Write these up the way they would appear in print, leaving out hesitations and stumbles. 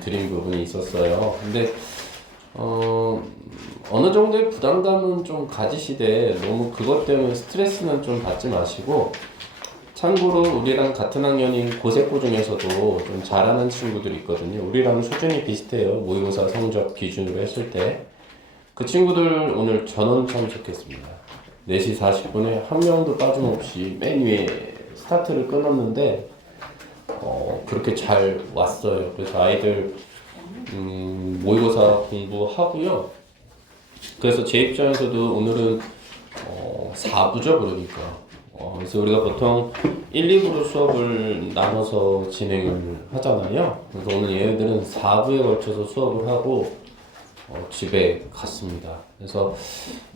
드린 부분이 있었어요. 근데 어느 정도의 부담감은 좀 가지시되 너무 그것 때문에 스트레스는 좀 받지 마시고, 참고로 우리랑 같은 학년인 고세고 중에서도 좀 잘하는 친구들이 있거든요. 우리랑 수준이 비슷해요. 모의고사 성적 기준으로 했을 때. 그 친구들 오늘 전원 참석했습니다. 4시 40분에 한 명도 빠짐없이 맨 위에 스타트를 끊었는데 그렇게 잘 왔어요. 그래서 아이들 모의고사 공부하고요. 그래서 제 입장에서도 오늘은 4부죠. 그러니까 그래서 우리가 보통 1, 2부로 수업을 나눠서 진행을 하잖아요. 그래서 오늘 얘네들은 4부에 걸쳐서 수업을 하고 집에 갔습니다. 그래서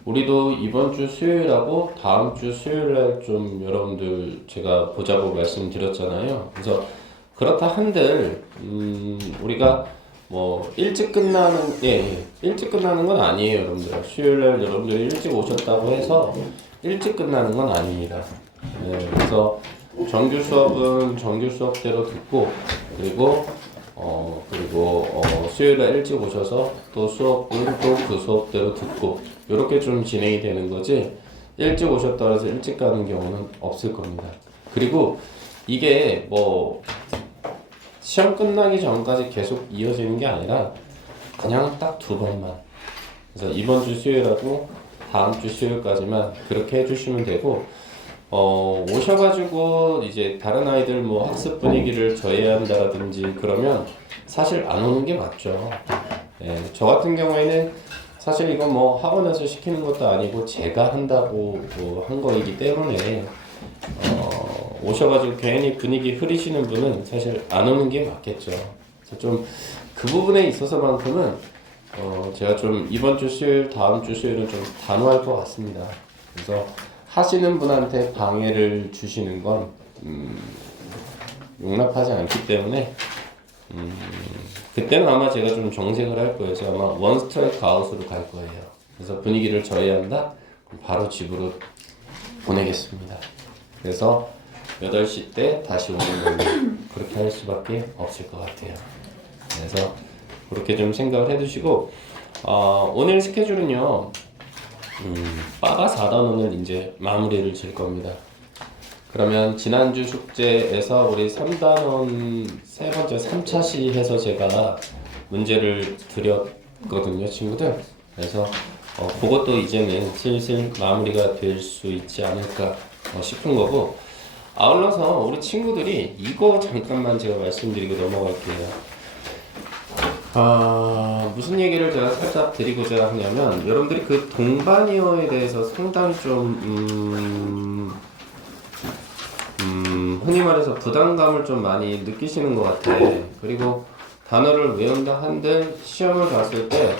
우리도 이번 주 수요일하고 다음 주 수요일날 좀 여러분들 제가 보자고 말씀드렸잖아요. 그래서 그렇다 한들 우리가 뭐 일찍 끝나는 일찍 끝나는 건 아니에요, 여러분들. 수요일날 여러분들이 일찍 오셨다고 해서 일찍 끝나는 건 아닙니다. 그래서 정규 수업은 정규 수업대로 듣고, 그리고 수요일날 일찍 오셔서 또 수업은 또 그 수업대로 듣고, 이렇게 좀 진행이 되는 거지, 일찍 오셨다 해서 일찍 가는 경우는 없을 겁니다. 그리고 이게 뭐 시험 끝나기 전까지 계속 이어지는 게 아니라 그냥 딱 2번만, 그래서 이번 주 수요일하고 다음 주 수요일까지만 그렇게 해주시면 되고, 오셔가지고 이제 다른 아이들 뭐 학습 분위기를 저해한다라든지 그러면 사실 안 오는 게 맞죠. 저 같은 경우에는 사실 이건 뭐 학원에서 시키는 것도 아니고 제가 한다고 한 거이기 때문에 오셔가지고 괜히 분위기 흐리시는 분은 사실 안 오는 게 맞겠죠. 그래서 좀 그 부분에 있어서만큼은 제가 좀 이번 주 수요일, 다음 주 수요일은 좀 단호할 것 같습니다. 그래서 하시는 분한테 방해를 주시는 건 용납하지 않기 때문에 그때는 아마 제가 좀 정색을 할 거예요. 제가 아마 원 스트라이크 아웃으로 갈 거예요. 그래서 분위기를 저해한다? 그럼 바로 집으로 보내겠습니다. 그래서 8시 때 다시 오는 걸로 그렇게 할 수밖에 없을 것 같아요. 그래서 그렇게 좀 생각을 해두시고, 오늘 스케줄은요, 빠가 4단원을 이제 마무리를 질 겁니다. 그러면 지난주 숙제에서 우리 3단원 세 번째 3차 시해서 제가 문제를 드렸거든요, 친구들. 그래서 그것도 이제는 슬슬 마무리가 될 수 있지 않을까 싶은 거고, 아울러서 우리 친구들이 이거 잠깐만 제가 말씀드리고 넘어갈게요. 무슨 얘기를 제가 살짝 드리고자 하냐면, 여러분들이 그 동반이어에 대해서 상당히 좀 흔히 말해서 부담감을 좀 많이 느끼시는 것 같아. 그리고 단어를 외운다 한들 시험을 봤을 때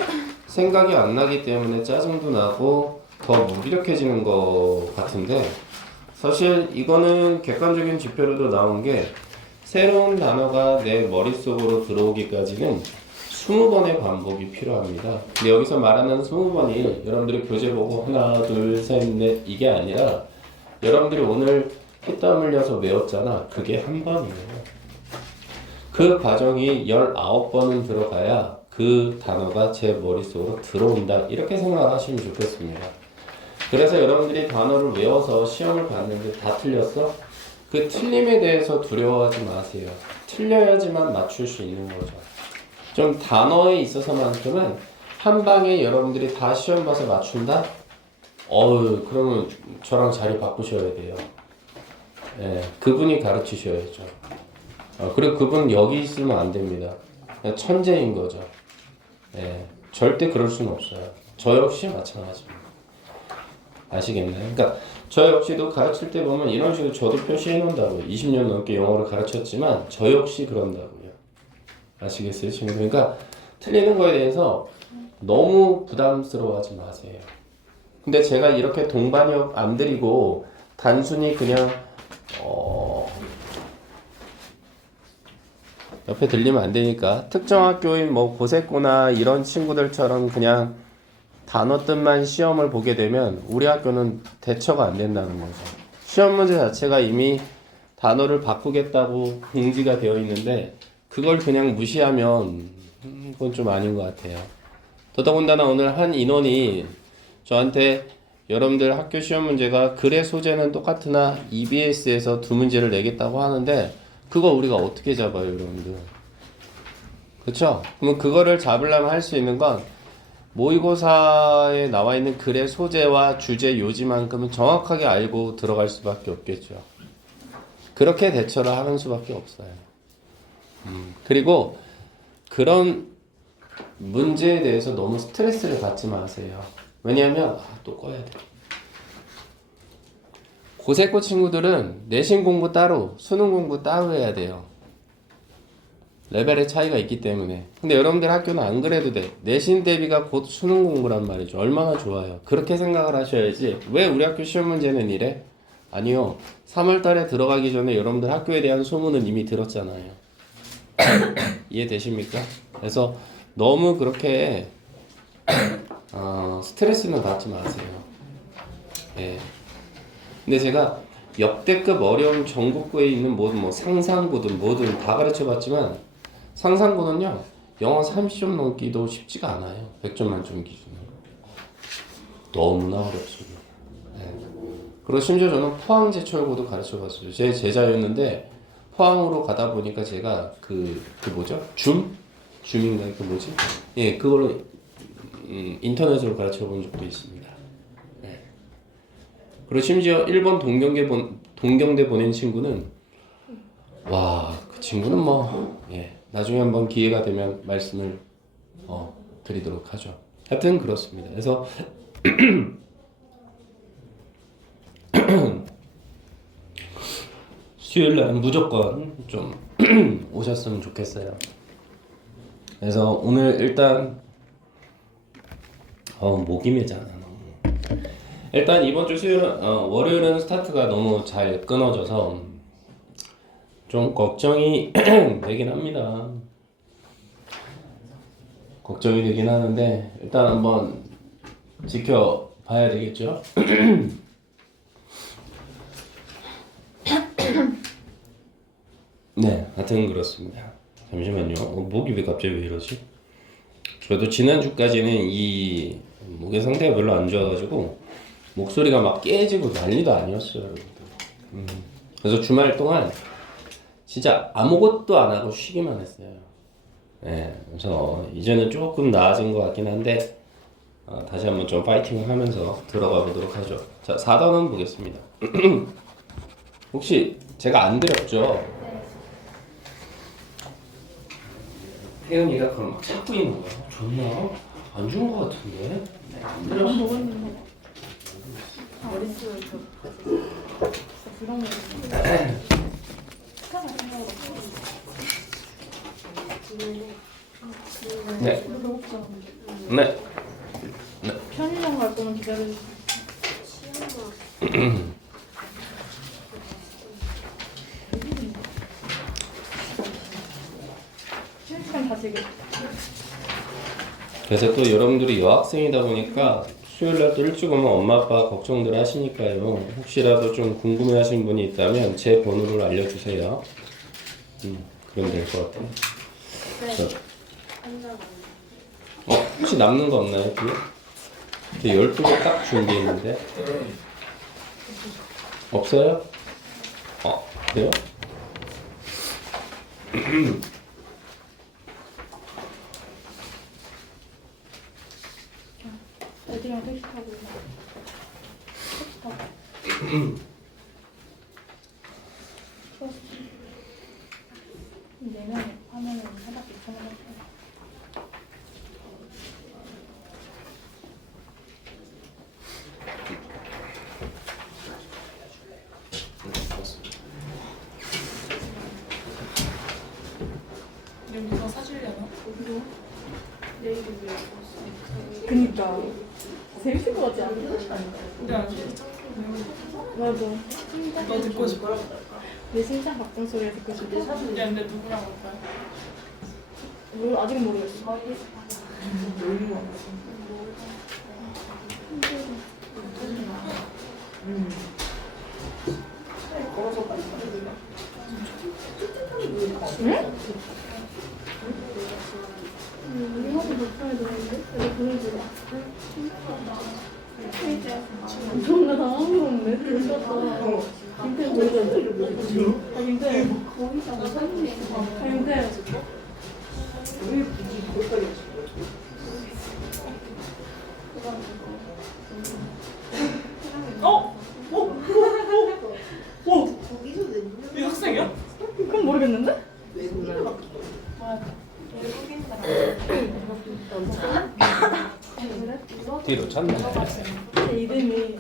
생각이 안 나기 때문에 짜증도 나고 더 무기력해지는 것 같은데, 사실 이거는 객관적인 지표로도 나온 게, 새로운 단어가 내 머릿속으로 들어오기까지는 20번의 반복이 필요합니다. 근데 여기서 말하는 20번이 여러분들이 교재 보고 하나, 둘, 셋, 넷 이게 아니라 여러분들이 오늘 피땀 흘려서 외웠잖아. 그게 한 번이에요. 그 과정이 19번은 들어가야 그 단어가 제 머릿속으로 들어온다. 이렇게 생각하시면 좋겠습니다. 그래서 여러분들이 단어를 외워서 시험을 봤는데 다 틀렸어? 그 틀림에 대해서 두려워하지 마세요. 틀려야지만 맞출 수 있는 거죠. 좀 단어에 있어서만큼은 한 방에 여러분들이 다 시험 봐서 맞춘다? 그러면 저랑 자리 바꾸셔야 돼요. 그분이 가르치셔야죠. 그리고 그분 여기 있으면 안 됩니다. 그냥 천재인 거죠. 절대 그럴 수는 없어요. 저 역시 마찬가지입니다. 아시겠나요? 그러니까 저 역시도 가르칠 때 보면 이런 식으로 저도 표시해 놓는다고요. 20년 넘게 영어를 가르쳤지만 저 역시 그런다고요. 아시겠어요? 지금 그러니까 틀리는 거에 대해서 너무 부담스러워하지 마세요. 근데 제가 이렇게 동반역 안 드리고 단순히 그냥 옆에 들리면 안 되니까 특정 학교인 뭐 고세고나 이런 친구들처럼 그냥 단어 뜻만 시험을 보게 되면 우리 학교는 대처가 안 된다는 거죠. 시험 문제 자체가 이미 단어를 바꾸겠다고 공지가 되어 있는데 그걸 그냥 무시하면 그건 좀 아닌 것 같아요. 더더군다나 오늘 한 인원이 저한테 여러분들 학교 시험 문제가 글의 소재는 똑같으나 EBS에서 두 문제를 내겠다고 하는데 그거 우리가 어떻게 잡아요, 여러분들? 그렇죠? 그러면 그거를 잡으려면 할 수 있는 건 모의고사에 나와 있는 글의 소재와 주제 요지만큼은 정확하게 알고 들어갈 수밖에 없겠죠. 그렇게 대처를 하는 수밖에 없어요. 그리고 그런 문제에 대해서 너무 스트레스를 받지 마세요. 왜냐하면 또 꺼야 돼. 고세고 친구들은 내신 공부 따로, 수능 공부 따로 해야 돼요. 레벨의 차이가 있기 때문에. 근데 여러분들 학교는 안 그래도 돼. 내신 대비가 곧 수능 공부란 말이죠. 얼마나 좋아요. 그렇게 생각을 하셔야지. 왜 우리 학교 시험 문제는 이래? 아니요. 3월 달에 들어가기 전에 여러분들 학교에 대한 소문은 이미 들었잖아요. 이해되십니까? 그래서 너무 그렇게 스트레스는 받지 마세요. 예. 근데 제가 역대급 어려운 전국구에 있는 모든 뭐 상상고든 뭐든 다 가르쳐봤지만 상상고는요 영어 30점 넘기도 쉽지가 않아요. 100점 만점 기준으로 너무나 어렵습니다. 예. 그리고 심지어 저는 포항제철고도 가르쳐봤어요. 제 제자였는데 포항으로 가다 보니까 제가 그 뭐죠? 줌인가 그 뭐지? 예, 그걸로 인터넷으로 가르쳐 본 적도 있습니다. 네. 그리고 심지어 일본 동경대 보낸 친구는 그 친구는 나중에 한번 기회가 되면 말씀을 드리도록 하죠. 하여튼 그렇습니다. 그래서 수요일날은 무조건 좀 오셨으면 좋겠어요. 그래서 오늘 일단 목이 메잖아. 일단 이번 주 월요일은 스타트가 너무 잘 끊어져서 좀 걱정이 되긴 합니다. 걱정이 되긴 하는데 일단 한번 지켜봐야 되겠죠. 네, 하여튼 그렇습니다. 잠시만요. 목이 왜 갑자기 왜 이러지? 저도 지난주까지는 이 목의 상태가 별로 안 좋아가지고 목소리가 막 깨지고 난리도 아니었어요, 여러분들. 그래서 주말 동안 진짜 아무것도 안 하고 쉬기만 했어요. 네, 그래서 이제는 조금 나아진 것 같긴 한데 다시 한번 좀 파이팅을 하면서 들어가 보도록 하죠. 자, 4단원 보겠습니다. 혹시 제가 안 드렸죠? 혜은이가 그걸 막 찾고 있는 거야. 줬나? 안 준 거 같은데? 안 드렸어. 먹었는데. 머릿속에 부러운 네. 네. 편의점 갈 거면 기다려주세요. 시간 다 되겠다. 그래서 또 여러분들이 여학생이다 보니까 수요일날 또 일찍 오면 엄마 아빠 걱정들 하시니까요. 혹시라도 좀 궁금해하신 분이 있다면 제 번호를 알려주세요. 그러면 될 것 같아요. 네. 혹시 남는 거 없나요? 뒤에? 12개 딱 준비했는데 없어요? 그래요? 애들이랑 택시 타고 버스 4명 하면은 하나씩 2,000원. 여기서 사주려나? 그니까 재밌을 것 같지 않아? 근데 안 돼. 맞아. 너 듣고 싶어? 내 심장 박동 소리 듣고 싶어. 야, 근데 누구랑 올까요? 아직은 모르겠어. 응? 이거도 못해야 되는데? 이거 보여주라. 존나 당황스럽네. 들켰다. 김태 보여줘. 아, 김태. 아, 김태. 어? 이 학생이야? 그건 모르겠는데? 뒤로 찼네. 제 이름이.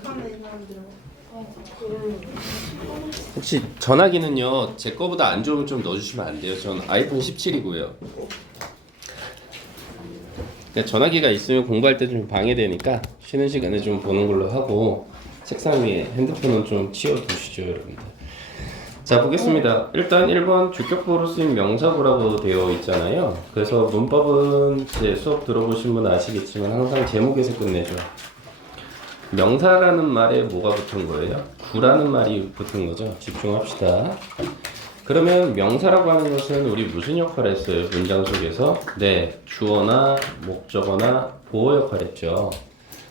혹시 전화기는요 제 거보다 안 좋으면 좀 넣어주시면 안 돼요? 전 아이폰 17이고요. 전화기가 있으면 공부할 때 좀 방해되니까 쉬는 시간에 좀 보는 걸로 하고 책상 위에 핸드폰은 좀 치워두시죠 여러분들. 자 보겠습니다. 일단 1번 주격보로 쓰인 명사구라고 되어 있잖아요. 그래서 문법은 제 수업 들어보신 분 아시겠지만 항상 제목에서 끝내죠. 명사라는 말에 뭐가 붙은 거예요? 구라는 말이 붙은 거죠. 집중합시다. 그러면 명사라고 하는 것은 우리 무슨 역할을 했어요? 문장 속에서? 네, 주어나 목적어나 보어 역할을 했죠.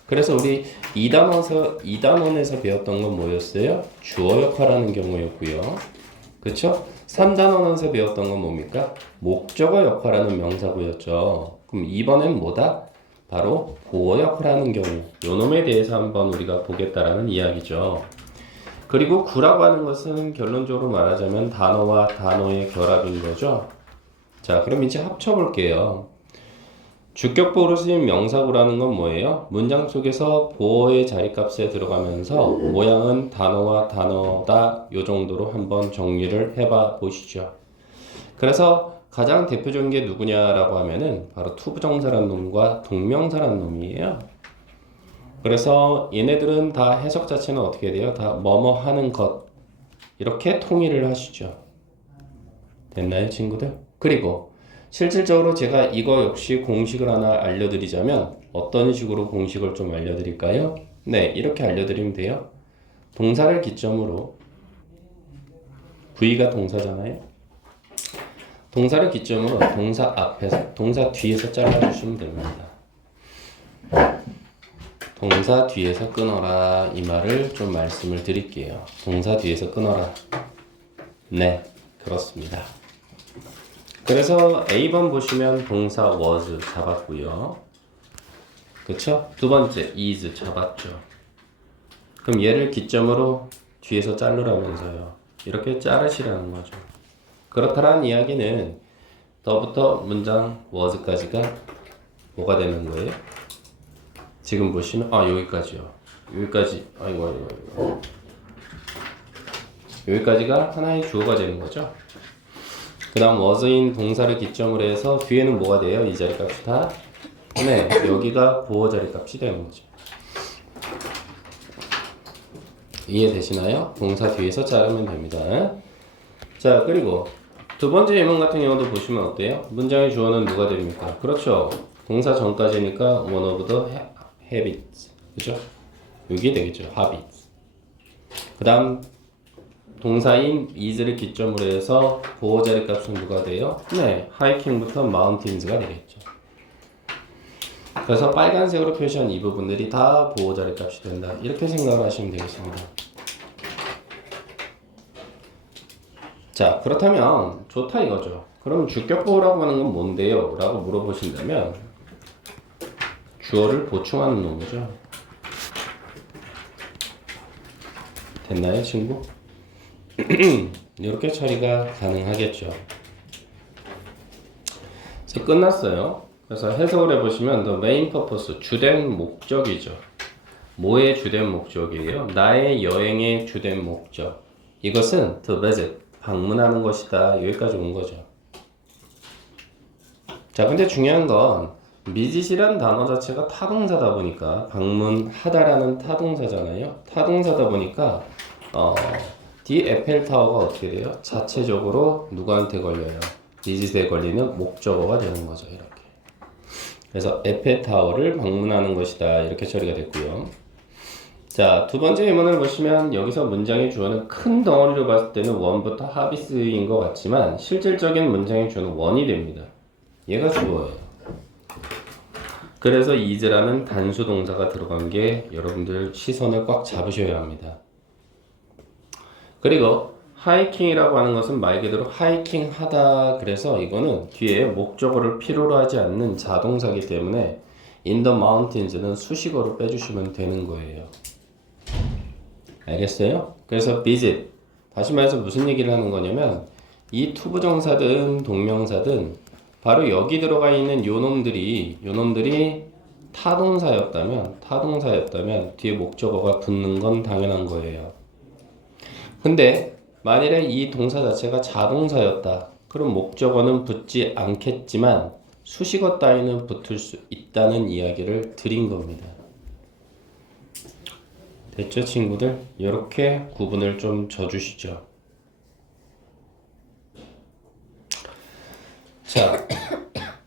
그래서 우리 2단원에서 배웠던 건 뭐였어요? 주어 역할하는 경우였고요. 그쵸? 3단원에서 배웠던 건 뭡니까? 목적어 역할하는 명사구였죠. 그럼 2번엔 뭐다? 바로 보어 역할하는 경우. 요 놈에 대해서 한번 우리가 보겠다라는 이야기죠. 그리고 구라고 하는 것은 결론적으로 말하자면 단어와 단어의 결합인 거죠. 자, 그럼 이제 합쳐볼게요. 주격보로 쓰인 명사구라는 건 뭐예요? 문장 속에서 보어의 자리값에 들어가면서 모양은 단어와 단어다 요 정도로 한번 정리를 해봐 보시죠. 그래서 가장 대표적인 게 누구냐라고 하면은 바로 투부정사란 놈과 동명사란 놈이에요. 그래서 얘네들은 다 해석 자체는 어떻게 돼요? 다 뭐뭐 하는 것 이렇게 통일을 하시죠. 됐나요 친구들? 그리고 실질적으로 제가 이거 역시 공식을 하나 알려드리자면 어떤 식으로 공식을 좀 알려드릴까요? 네, 이렇게 알려드리면 돼요. 동사를 기점으로 V가 동사잖아요. 동사를 기점으로 동사 앞에서, 동사 뒤에서 잘라주시면 됩니다. 동사 뒤에서 끊어라 이 말을 좀 말씀을 드릴게요. 동사 뒤에서 끊어라. 네, 그렇습니다. 그래서 A번 보시면 동사 was 잡았고요. 그쵸? 두 번째 is 잡았죠. 그럼 얘를 기점으로 뒤에서 자르라면서요. 이렇게 자르시라는 거죠. 그렇다라는 이야기는 더부터 문장 was까지가 뭐가 되는 거예요? 지금 보시면 여기까지요. 여기까지 아이고 여기까지가 하나의 주어가 되는 거죠. 그 다음 was인 동사를 기점으로 해서 뒤에는 뭐가 돼요? 이 자리값이 다? 네, 여기가 보어 자리값이 되는 거죠. 이해되시나요? 동사 뒤에서 자르면 됩니다. 자, 그리고 두 번째 예문 같은 경우도 보시면 어때요? 문장의 주어는 누가 됩니까? 그렇죠. 동사 전까지니까 one of the habits. 그죠? 이게 되겠죠. habits. 그 다음 동사인 is를 기점으로 해서 보어 자리 값은 누가 돼요? 네, hiking부터 mountains가 되겠죠. 그래서 빨간색으로 표시한 이 부분들이 다 보어 자리 값이 된다. 이렇게 생각을 하시면 되겠습니다. 자, 그렇다면 좋다 이거죠. 그럼 주격보호라고 하는 건 뭔데요? 라고 물어보신다면 주어를 보충하는 놈이죠. 됐나요, 친구? 이렇게 처리가 가능하겠죠. 이제 끝났어요. 그래서 해석을 해보시면 the main purpose, 주된 목적이죠. 뭐의 주된 목적이에요? 나의 여행의 주된 목적. 이것은 to visit, 방문하는 것이다. 여기까지 온 거죠. 자, 근데 중요한 건 visit이란 단어 자체가 타동사다 보니까 방문하다라는 타동사잖아요. 타동사다 보니까 디 에펠타워가 어떻게 돼요? 자체적으로 누구한테 걸려요? visit에 걸리는 목적어가 되는 거죠. 이렇게. 그래서 에펠타워를 방문하는 것이다. 이렇게 처리가 됐고요. 자, 두 번째 예문을 보시면 여기서 문장의 주어는 큰 덩어리로 봤을 때는 원부터 하비스인 것 같지만 실질적인 문장의 주어는 원이 됩니다. 얘가 주어예요. 그래서 is라는 단수 동사가 들어간 게 여러분들 시선을 꽉 잡으셔야 합니다. 그리고 하이킹이라고 하는 것은 말 그대로 하이킹 하다. 그래서 이거는 뒤에 목적어를 필요로 하지 않는 자동사이기 때문에 in the mountains는 수식어로 빼주시면 되는 거예요. 알겠어요? 그래서 visit, 다시 말해서 무슨 얘기를 하는 거냐면 이 투부정사든 동명사든 바로 여기 들어가 있는 요놈들이 타동사였다면 뒤에 목적어가 붙는 건 당연한 거예요. 근데 만일에 이 동사 자체가 자동사였다. 그럼 목적어는 붙지 않겠지만 수식어 따위는 붙을 수 있다는 이야기를 드린 겁니다. 됐죠, 친구들? 이렇게 구분을 좀 져주시죠. 자,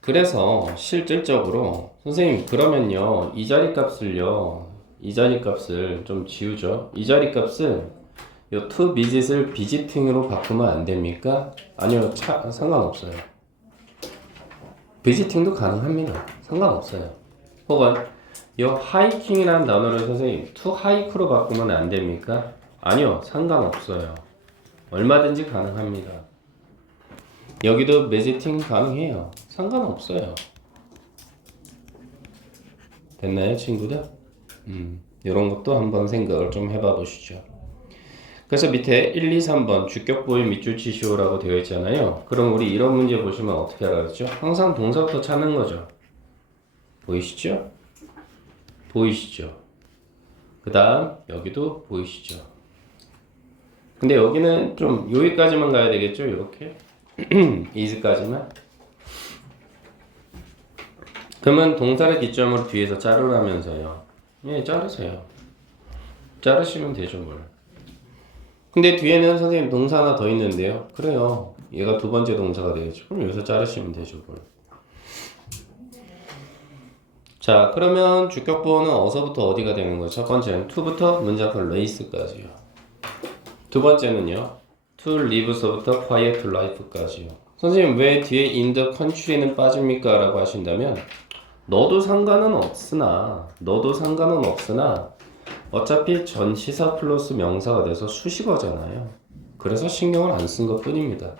그래서 실질적으로 선생님 그러면요 이 자리 값을 좀 지우죠. 이 자리 값을 요 to visit을 visiting으로 바꾸면 안 됩니까? 아니요, 상관없어요. visiting도 가능합니다. 상관없어요. 혹은 요 hiking이라는 단어를 선생님 to hike로 바꾸면 안 됩니까? 아니요, 상관없어요. 얼마든지 가능합니다. 여기도 visiting 가능해요. 상관없어요. 됐나요, 친구들? 이런 것도 한번 생각을 좀 해봐 보시죠. 그래서 밑에 1, 2, 3번 주격 보임 밑줄 치시오라고 되어 있잖아요. 그럼 우리 이런 문제 보시면 어떻게 알아듣죠? 항상 동사부터 찾는 거죠. 보이시죠? 그 다음 여기도 보이시죠? 근데 여기는 좀 여기까지만 가야 되겠죠? 이렇게 is까지만. 그러면 동사를 기점으로 뒤에서 자르라면서요. 예, 자르세요. 자르시면 되죠, 뭘. 근데 뒤에는 선생님 동사 하나 더 있는데요. 그래요. 얘가 두 번째 동사가 되겠죠. 그럼 여기서 자르시면 되죠, 뭘. 자, 그러면 주격 보호는 어서부터 어디가 되는 거죠? 첫 번째는 to부터 문장풀 race까지요. 두 번째는요. to live서부터 quiet life까지요. 선생님 왜 뒤에 in the country는 빠집니까? 라고 하신다면 너도 상관은 없으나 어차피 전시사 플러스 명사가 돼서 수식어잖아요. 그래서 신경을 안 쓴 것 뿐입니다.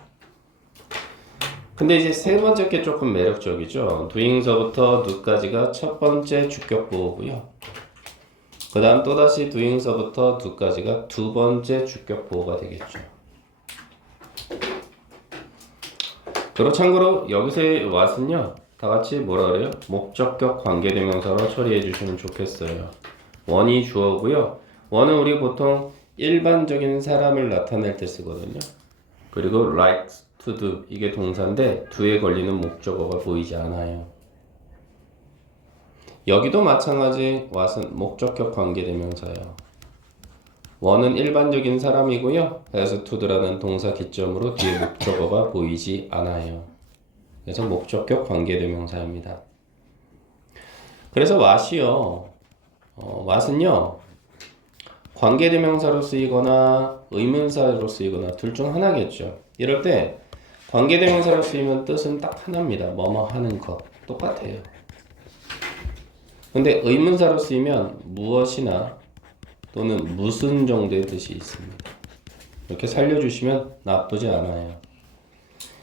근데 이제 세 번째 게 조금 매력적이죠. doing서부터 do까지가 첫 번째 주격 보호고요. 그 다음 또다시 doing서부터 do까지가 두 번째 주격 보호가 되겠죠. 그리고 참고로 여기서의 what은요, 다 같이 뭐라 그래요? 목적격 관계대명사로 처리해 주시면 좋겠어요. 원이 주어고요. 원은 우리 보통 일반적인 사람을 나타낼 때 쓰거든요. 그리고 likes to do 이게 동사인데 do에 걸리는 목적어가 보이지 않아요. 여기도 마찬가지 what은 목적격 관계대명사예요. 원은 일반적인 사람이고요. 그래서 to도라는 동사 기점으로 뒤에 목적어가 보이지 않아요. 그래서 목적격 관계대명사입니다. 그래서 what은요 관계대명사로 쓰이거나 의문사로 쓰이거나 둘 중 하나겠죠. 이럴 때 관계대명사로 쓰이면 뜻은 딱 하나입니다. 뭐뭐 하는 것 똑같아요. 근데 의문사로 쓰이면 무엇이나 또는 무슨 정도의 뜻이 있습니다. 이렇게 살려주시면 나쁘지 않아요.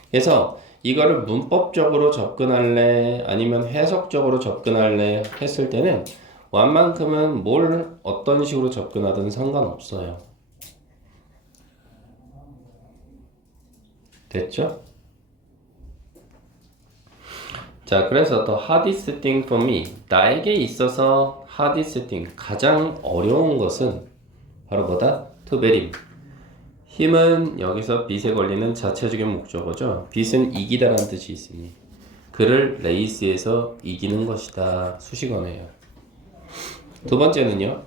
그래서 이거를 문법적으로 접근할래 아니면 해석적으로 접근할래 했을 때는 what만큼은 뭘 어떤 식으로 접근하든 상관없어요. 됐죠? 자, 그래서 the hardest thing for me, 나에게 있어서 hardest thing, 가장 어려운 것은 바로 뭐다? to bear him. 힘은 여기서 빛에 걸리는 자체적인 목적어죠. 빛은 이기다라는 뜻이 있으니 그를 레이스에서 이기는 것이다. 수식어네요. 두 번째는요.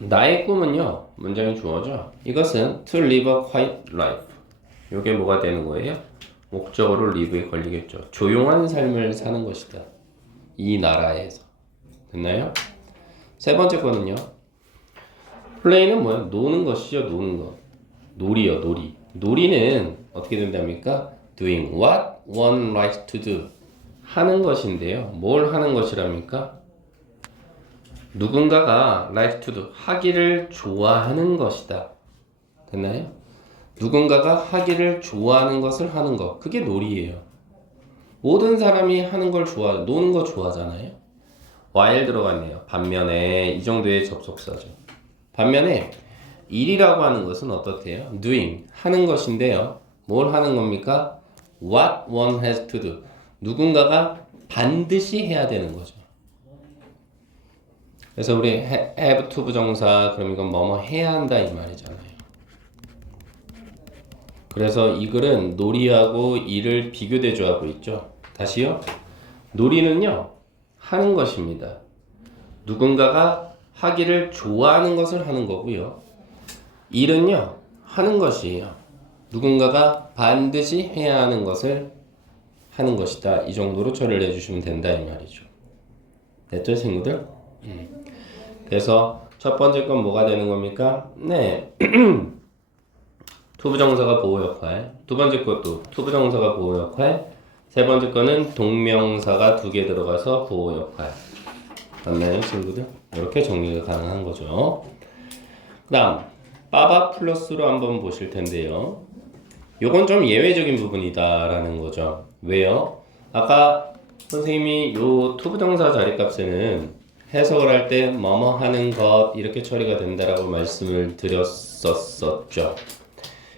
나의 꿈은요. 문장이 주어져. 이것은 to live a quiet life. 이게 뭐가 되는 거예요? 목적어로 live에 걸리겠죠. 조용한 삶을 사는 것이다. 이 나라에서. 됐나요? 세 번째 거는요. play는 뭐야? 노는 것이죠. 노는 것. 놀이요. 놀이. 놀이는 어떻게 된답니까? doing what one likes to do. 하는 것인데요. 뭘 하는 것이랍니까? 누군가가 like to do, 하기를 좋아하는 것이다. 됐나요? 누군가가 하기를 좋아하는 것을 하는 것. 그게 놀이예요. 모든 사람이 하는 걸 좋아해요. 노는 거 좋아하잖아요. while 들어갔네요. 반면에 이 정도의 접속사죠. 반면에 일이라고 하는 것은 어떻대요? doing, 하는 것인데요. 뭘 하는 겁니까? what one has to do. 누군가가 반드시 해야 되는 거죠. 그래서 우리 have to 부정사 그럼 이건 뭐뭐 해야 한다 이 말이잖아요. 그래서 이 글은 놀이하고 일을 비교 대조하고 있죠. 다시요. 놀이는요. 하는 것입니다. 누군가가 하기를 좋아하는 것을 하는 거고요. 일은요. 하는 것이에요. 누군가가 반드시 해야 하는 것을 하는 것이다. 이 정도로 처리를 해주시면 된다 이 말이죠. 됐죠 친구들? 그래서 첫 번째 건 뭐가 되는 겁니까? 네. 투부정사가 보호 역할. 두 번째 것도 투부정사가 보호 역할. 세 번째 거는 동명사가 2개 들어가서 보호 역할. 맞나요 친구들? 이렇게 정리가 가능한 거죠. 그 다음 빠바 플러스로 한번 보실 텐데요. 요건 좀 예외적인 부분이다 라는 거죠. 왜요? 아까 선생님이 요 투부정사 자리값에는 해석을 할 때 뭐뭐 하는 것 이렇게 처리가 된다라고 말씀을 드렸었죠.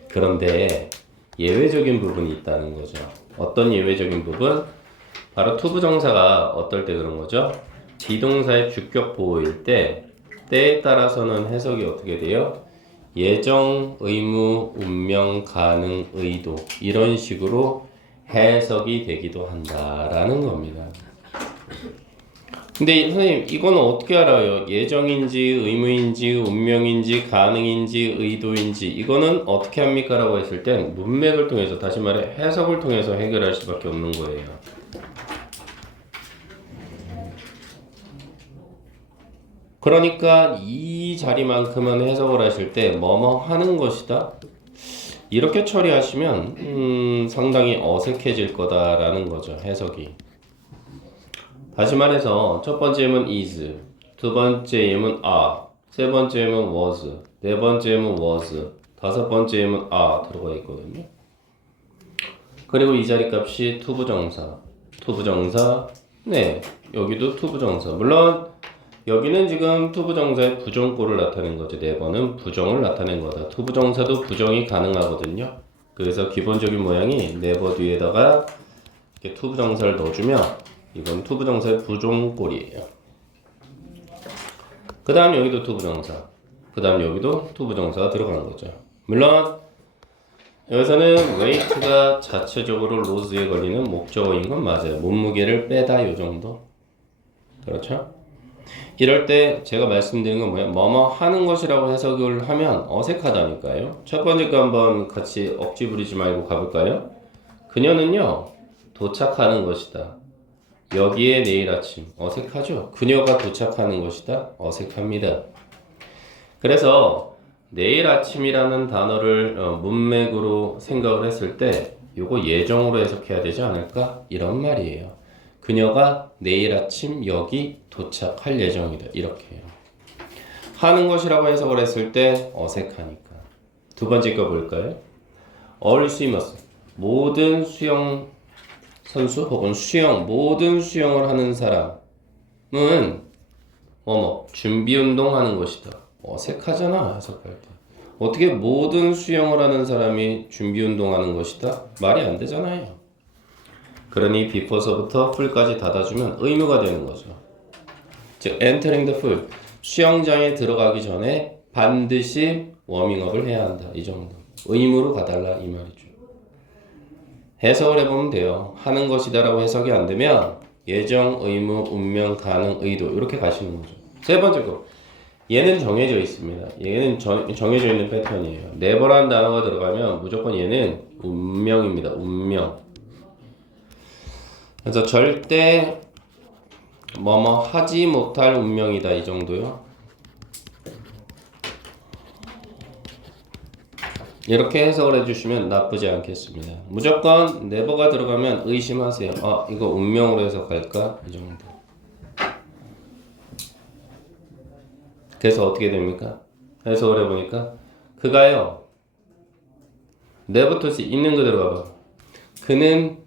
그런데 예외적인 부분이 있다는 거죠. 어떤 예외적인 부분? 바로 투부정사가 어떨 때 그런 거죠? 비동사의 주격 보호일 때 때에 따라서는 해석이 어떻게 돼요? 예정, 의무, 운명, 가능, 의도 이런 식으로 해석이 되기도 한다라는 겁니다. 근데 선생님 이거는 어떻게 알아요? 예정인지 의무인지 운명인지 가능인지 의도인지 이거는 어떻게 합니까? 라고 했을 땐 문맥을 통해서 다시 말해 해석을 통해서 해결할 수밖에 없는 거예요. 그러니까 이 자리만큼은 해석을 하실 때 뭐뭐 하는 것이다 이렇게 처리하시면 상당히 어색해질 거다라는 거죠. 해석이. 다시 말해서 첫 번째 예문 is, 두 번째 예문 are, 세 번째 예문 was, 네 번째 예문 was, 다섯 번째 예문 are 들어가 있거든요. 그리고 이 자리 값이 투부정사, 네 여기도 투부정사. 물론 여기는 지금 투부정사의 부정꼴을 나타낸 거죠. 네 번은 부정을 나타낸 거다. 투부정사도 부정이 가능하거든요. 그래서 기본적인 모양이 네버 뒤에다가 이렇게 투부정사를 넣어주면 이건 투부정사의 부정꼴이에요. 그 다음 여기도 투부정사, 그 다음 여기도 투부정사가 들어간 거죠. 물론 여기서는 weight가 자체적으로 lose에 걸리는 목적어인 건 맞아요. 몸무게를 빼다 요 정도. 그렇죠? 이럴 때 제가 말씀드린 건 뭐예요? 뭐뭐 하는 것이라고 해석을 하면 어색하다니까요. 첫 번째 거 한번 같이 억지 부리지 말고 가볼까요? 그녀는요 도착하는 것이다. 여기에 내일 아침 어색하죠? 그녀가 도착하는 것이다. 어색합니다. 그래서 내일 아침이라는 단어를 문맥으로 생각을 했을 때 요거 예정으로 해석해야 되지 않을까? 이런 말이에요. 그녀가 내일 아침 여기 도착할 예정이다. 이렇게요. 하는 것이라고 해석을 했을 때 어색하니까. 두 번째 거 볼까요? All swimmers, 모든 수영 선수 혹은 모든 수영을 하는 사람은 준비 운동하는 것이다. 어색하잖아 해석할 때. 어떻게 모든 수영을 하는 사람이 준비 운동하는 것이다? 말이 안 되잖아요. 그러니 before서부터 full까지 닫아주면 의무가 되는 거죠. 즉 entering the pool, 수영장에 들어가기 전에 반드시 워밍업을 해야 한다. 이 정도. 의무로 가달라 이 말이죠. 해석을 해보면 돼요. 하는 것이다라고 해석이 안 되면 예정, 의무, 운명, 가능, 의도 이렇게 가시는 거죠. 세 번째 거. 얘는 정해져 있습니다. 얘는 정해져 있는 패턴이에요. never라는 단어가 들어가면 무조건 얘는 운명입니다. 운명. 그래서 절대 뭐뭐 하지 못할 운명이다. 이 정도요. 이렇게 해석을 해주시면 나쁘지 않겠습니다. 무조건 never가 들어가면 의심하세요. 아, 이거 운명으로 해석할까? 이 정도. 그래서 어떻게 됩니까? 해석을 해보니까 그가요 never to see 있는 그대로 가봐. 그는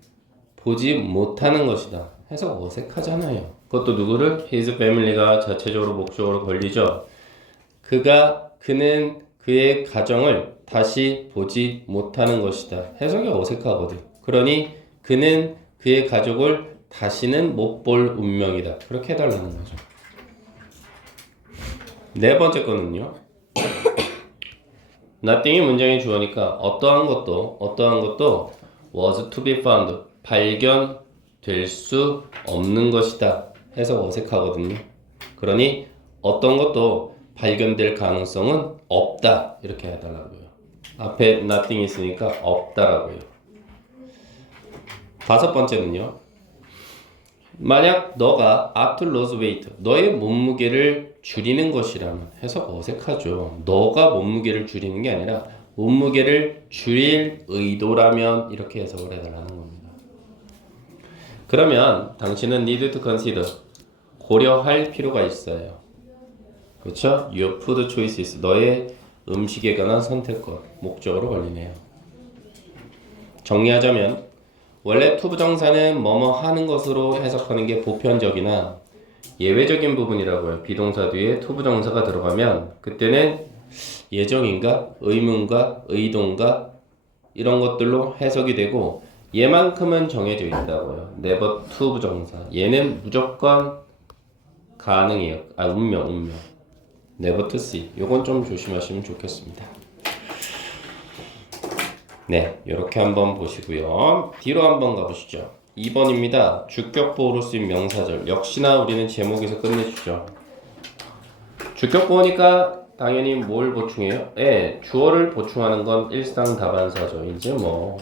보지 못하는 것이다. 해석 어색하잖아요. 그것도 누구를? his family가 자체적으로 목적으로 걸리죠. 그는 그의 가정을 다시 보지 못하는 것이다. 해석이 어색하거든. 그러니 그는 그의 가족을 다시는 못 볼 운명이다. 그렇게 해달라는 거죠. 네 번째 거는요. nothing이 문장의 주어니까 어떠한 것도 was to be found 발견될 수 없는 것이다. 해석 어색하거든요. 그러니 어떤 것도 발견될 가능성은 없다. 이렇게 해달라고요. 앞에 nothing 있으니까 없다라고요. 다섯 번째는요. 만약 너가 have to lose weight, 너의 몸무게를 줄이는 것이라면 해석 어색하죠. 너가 몸무게를 줄이는 게 아니라 몸무게를 줄일 의도라면 이렇게 해석을 해달라는 겁니다. 그러면 당신은 need to consider, 고려할 필요가 있어요. 그렇죠? Your food choices, 너의 음식에 관한 선택권, 목적으로 걸리네요. 정리하자면 원래 to 부정사는 뭐뭐 하는 것으로 해석하는 게 보편적이나 예외적인 부분이라고 해요. 비동사 뒤에 to 부정사가 들어가면 그때는 예정인가, 의문가, 의도인가 이런 것들로 해석이 되고 얘만큼은 정해져 있다고요. never to 부정사. 얘는 무조건 가능해요. 운명. never to see. 요건 좀 조심하시면 좋겠습니다. 네, 이렇게 한번 보시고요. 뒤로 한번 가보시죠. 2번입니다. 주격보호로 쓰인 명사절. 역시나 우리는 제목에서 끝내주죠. 주격보호니까 당연히 뭘 보충해요? 네, 주어를 보충하는 건 일상다반사죠. 이제 뭐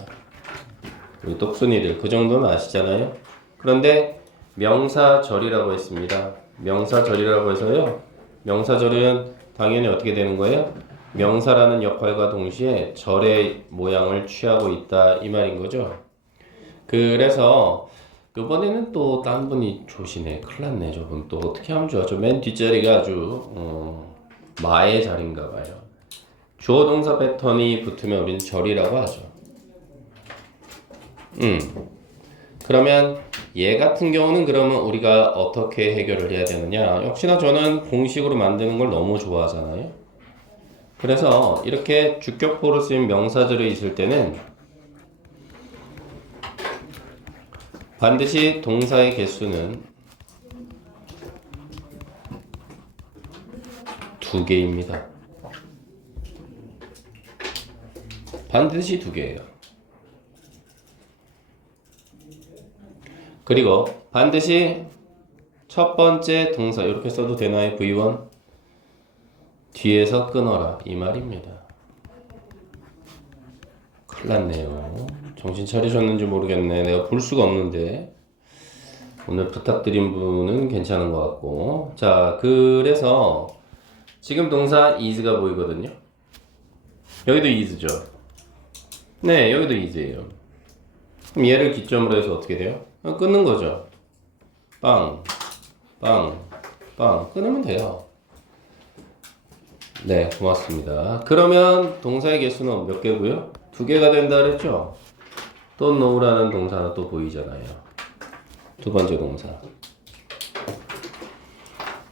우리 똑순이들 그 정도는 아시잖아요. 그런데 명사절이라고 했습니다. 명사절이라고 해서요. 명사절은 당연히 어떻게 되는 거예요? 명사라는 역할과 동시에 절의 모양을 취하고 있다 이 말인 거죠. 그래서 이번에는 또 딴 분이 조시네. 큰일 났네. 저분 또 어떻게 하면 좋아. 저 맨 뒷자리가 아주 마의 자리인가 봐요. 주어 동사 패턴이 붙으면 우리는 절이라고 하죠. 그러면 얘 같은 경우는 그러면 우리가 어떻게 해결을 해야 되느냐. 역시나 저는 공식으로 만드는 걸 너무 좋아하잖아요. 그래서 이렇게 주격보로 쓰인 명사절이 있을 때는 반드시 동사의 개수는 2개입니다. 반드시 2개예요. 그리고 반드시 첫 번째 동사 이렇게 써도 되나요? V1 뒤에서 끊어라 이 말입니다. 큰일 났네요. 정신 차리셨는지 모르겠네. 내가 볼 수가 없는데 오늘 부탁드린 분은 괜찮은 것 같고. 자, 그래서 지금 동사 is가 보이거든요. 여기도 is죠. 네, 여기도 is예요. 그럼 얘를 기점으로 해서 어떻게 돼요? 끊는 거죠. 빵 끊으면 돼요. 네, 고맙습니다. 그러면 동사의 개수는 몇 개고요? 2개가 된다 그랬죠? don't know라는 동사 하나 또 보이잖아요. 두 번째 동사.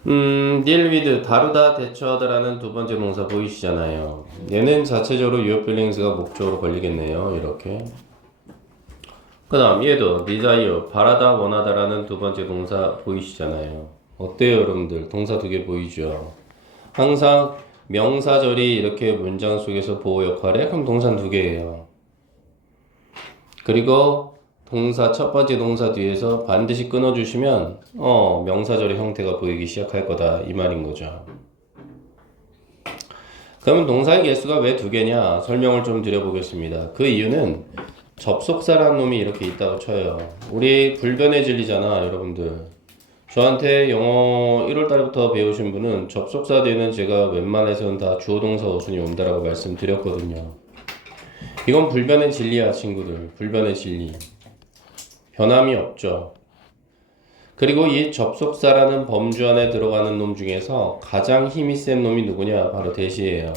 deal with, 다루다, 대처하다라는 두 번째 동사 보이시잖아요. 얘는 자체적으로 your feelings가 목적으로 걸리겠네요. 이렇게. 그 다음 얘도 desire, 바라다, 원하다라는 두 번째 동사 보이시잖아요. 어때요 여러분들? 동사 2개 보이죠? 항상 명사절이 이렇게 문장 속에서 보호 역할에 그럼 동사 2개예요. 그리고 동사 첫 번째 동사 뒤에서 반드시 끊어주시면 명사절의 형태가 보이기 시작할 거다 이 말인 거죠. 그러면 동사의 개수가 왜 2개냐 설명을 좀 드려보겠습니다. 그 이유는 접속사라는 놈이 이렇게 있다고 쳐요. 우리 불변의 진리잖아 여러분들. 저한테 영어 1월달부터 배우신 분은 접속사 뒤에는 제가 웬만해서는 다 주어동사 어순이 온다라고 말씀드렸거든요. 이건 불변의 진리야, 친구들. 불변의 진리. 변함이 없죠. 그리고 이 접속사라는 범주 안에 들어가는 놈 중에서 가장 힘이 센 놈이 누구냐? 바로 대시예요.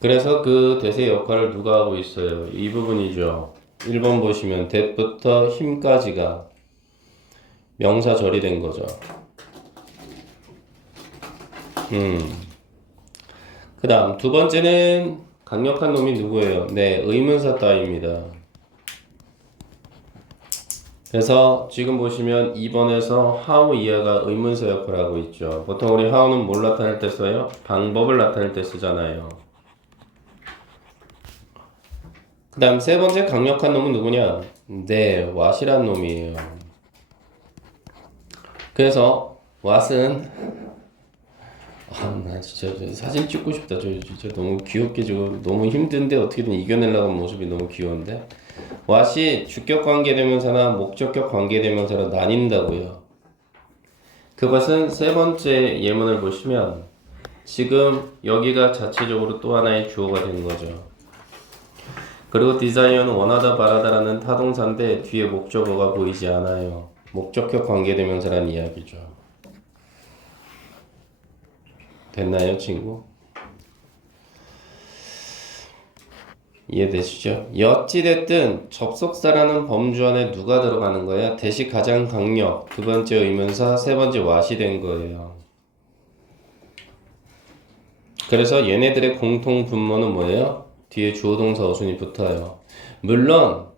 그래서 그 대세 역할을 누가 하고 있어요? 이 부분이죠. 1번 보시면 that부터 힘까지가 명사절이 된 거죠. 그 다음 두 번째는 강력한 놈이 누구예요? 네, 의문사 따위입니다. 그래서 지금 보시면 2번에서 how 이하가 의문사 역할을 하고 있죠. 보통 우리 how는 뭘 나타낼 때 써요? 방법을 나타낼 때 쓰잖아요. 그 다음 세 번째 강력한 놈은 누구냐? 네, what이란 놈이에요. 그래서 what은 나 진짜 사진 찍고 싶다. 저 진짜 너무 귀엽게 지금 너무 힘든데 어떻게든 이겨내려고 하는 모습이 너무 귀여운데 what이 주격 관계대명사나 목적격 관계대명사로 나뉜다고요. 그것은 세 번째 예문을 보시면 지금 여기가 자체적으로 또 하나의 주어가 되는 거죠. 그리고 desire는 원하다 바라다라는 타동사인데 뒤에 목적어가 보이지 않아요. 목적격 관계대명사라는 이야기죠. 됐나요, 친구? 이해되시죠? 어찌됐든 접속사라는 범주 안에 누가 들어가는 거야? 대시 가장 강력, 두 번째 의문사, 세 번째 what이 된 거예요. 그래서 얘네들의 공통 분모는 뭐예요? 뒤에 주어동사 어순이 붙어요. 물론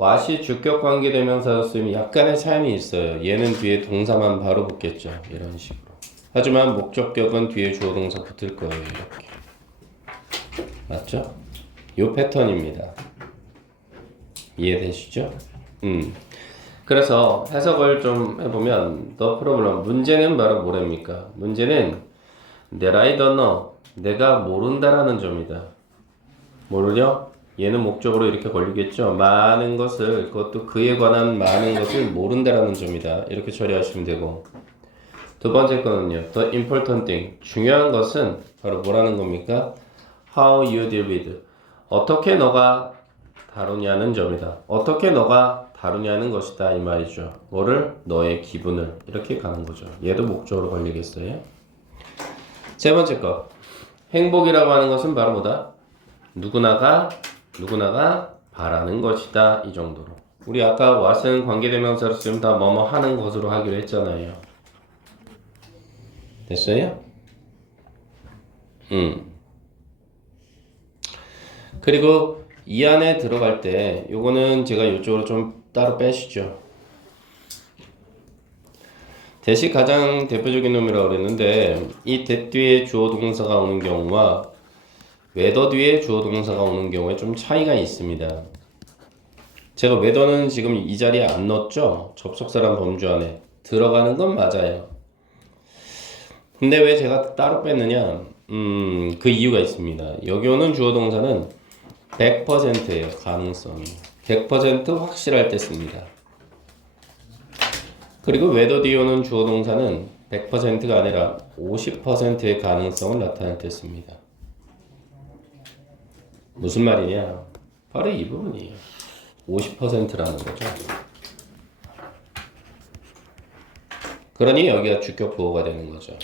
what이 주격 관계대명사였으면 약간의 차이는 있어요. 얘는 뒤에 동사만 바로 붙겠죠. 이런 식으로. 하지만 목적격은 뒤에 주어동사 붙을 거예요. 이렇게. 맞죠? 요 패턴입니다. 이해되시죠? 그래서 해석을 좀 해보면 the problem, 문제는 바로 뭐랍니까? 문제는 that I don't know, 내가 모른다라는 점이다. 모르려? 얘는 목적으로 이렇게 걸리겠죠. 많은 것을, 그것도 그에 관한 많은 것을 모른다라는 점이다. 이렇게 처리하시면 되고, 두 번째 거는요, the important thing, 중요한 것은 바로 뭐라는 겁니까? How you deal with, 어떻게 너가 다루냐는 점이다. 어떻게 너가 다루냐는 것이다 이 말이죠. 뭐를? 너의 기분을. 이렇게 가는 거죠. 얘도 목적으로 걸리겠어요. 세 번째 거, 행복이라고 하는 것은 바로 뭐다? 누구나가 바라는 것이다. 이 정도로. 우리 아까 what은 관계대명사로 쓰면 다 뭐뭐 하는 것으로 하기로 했잖아요. 됐어요? 그리고 이 안에 들어갈 때 요거는 제가 이쪽으로 좀 따로 빼시죠. 대시 가장 대표적인 놈이라고 그랬는데 이 that 뒤에 주어 동사가 오는 경우와 whether 뒤에 주어 동사가 오는 경우에 좀 차이가 있습니다. 제가 whether는 지금 이 자리에 안 넣었죠? 접속사란 범주 안에 들어가는 건 맞아요. 근데 왜 제가 따로 뺐느냐? 그 이유가 있습니다. 여기 오는 주어 동사는 100%예요. 가능성이 100% 확실할 때 씁니다. 그리고 whether 뒤에 오는 주어 동사는 100%가 아니라 50%의 가능성을 나타낼 때 씁니다. 무슨 말이냐? 바로 이 부분이에요. 50%라는 거죠. 그러니 여기가 주격 보호가 되는 거죠.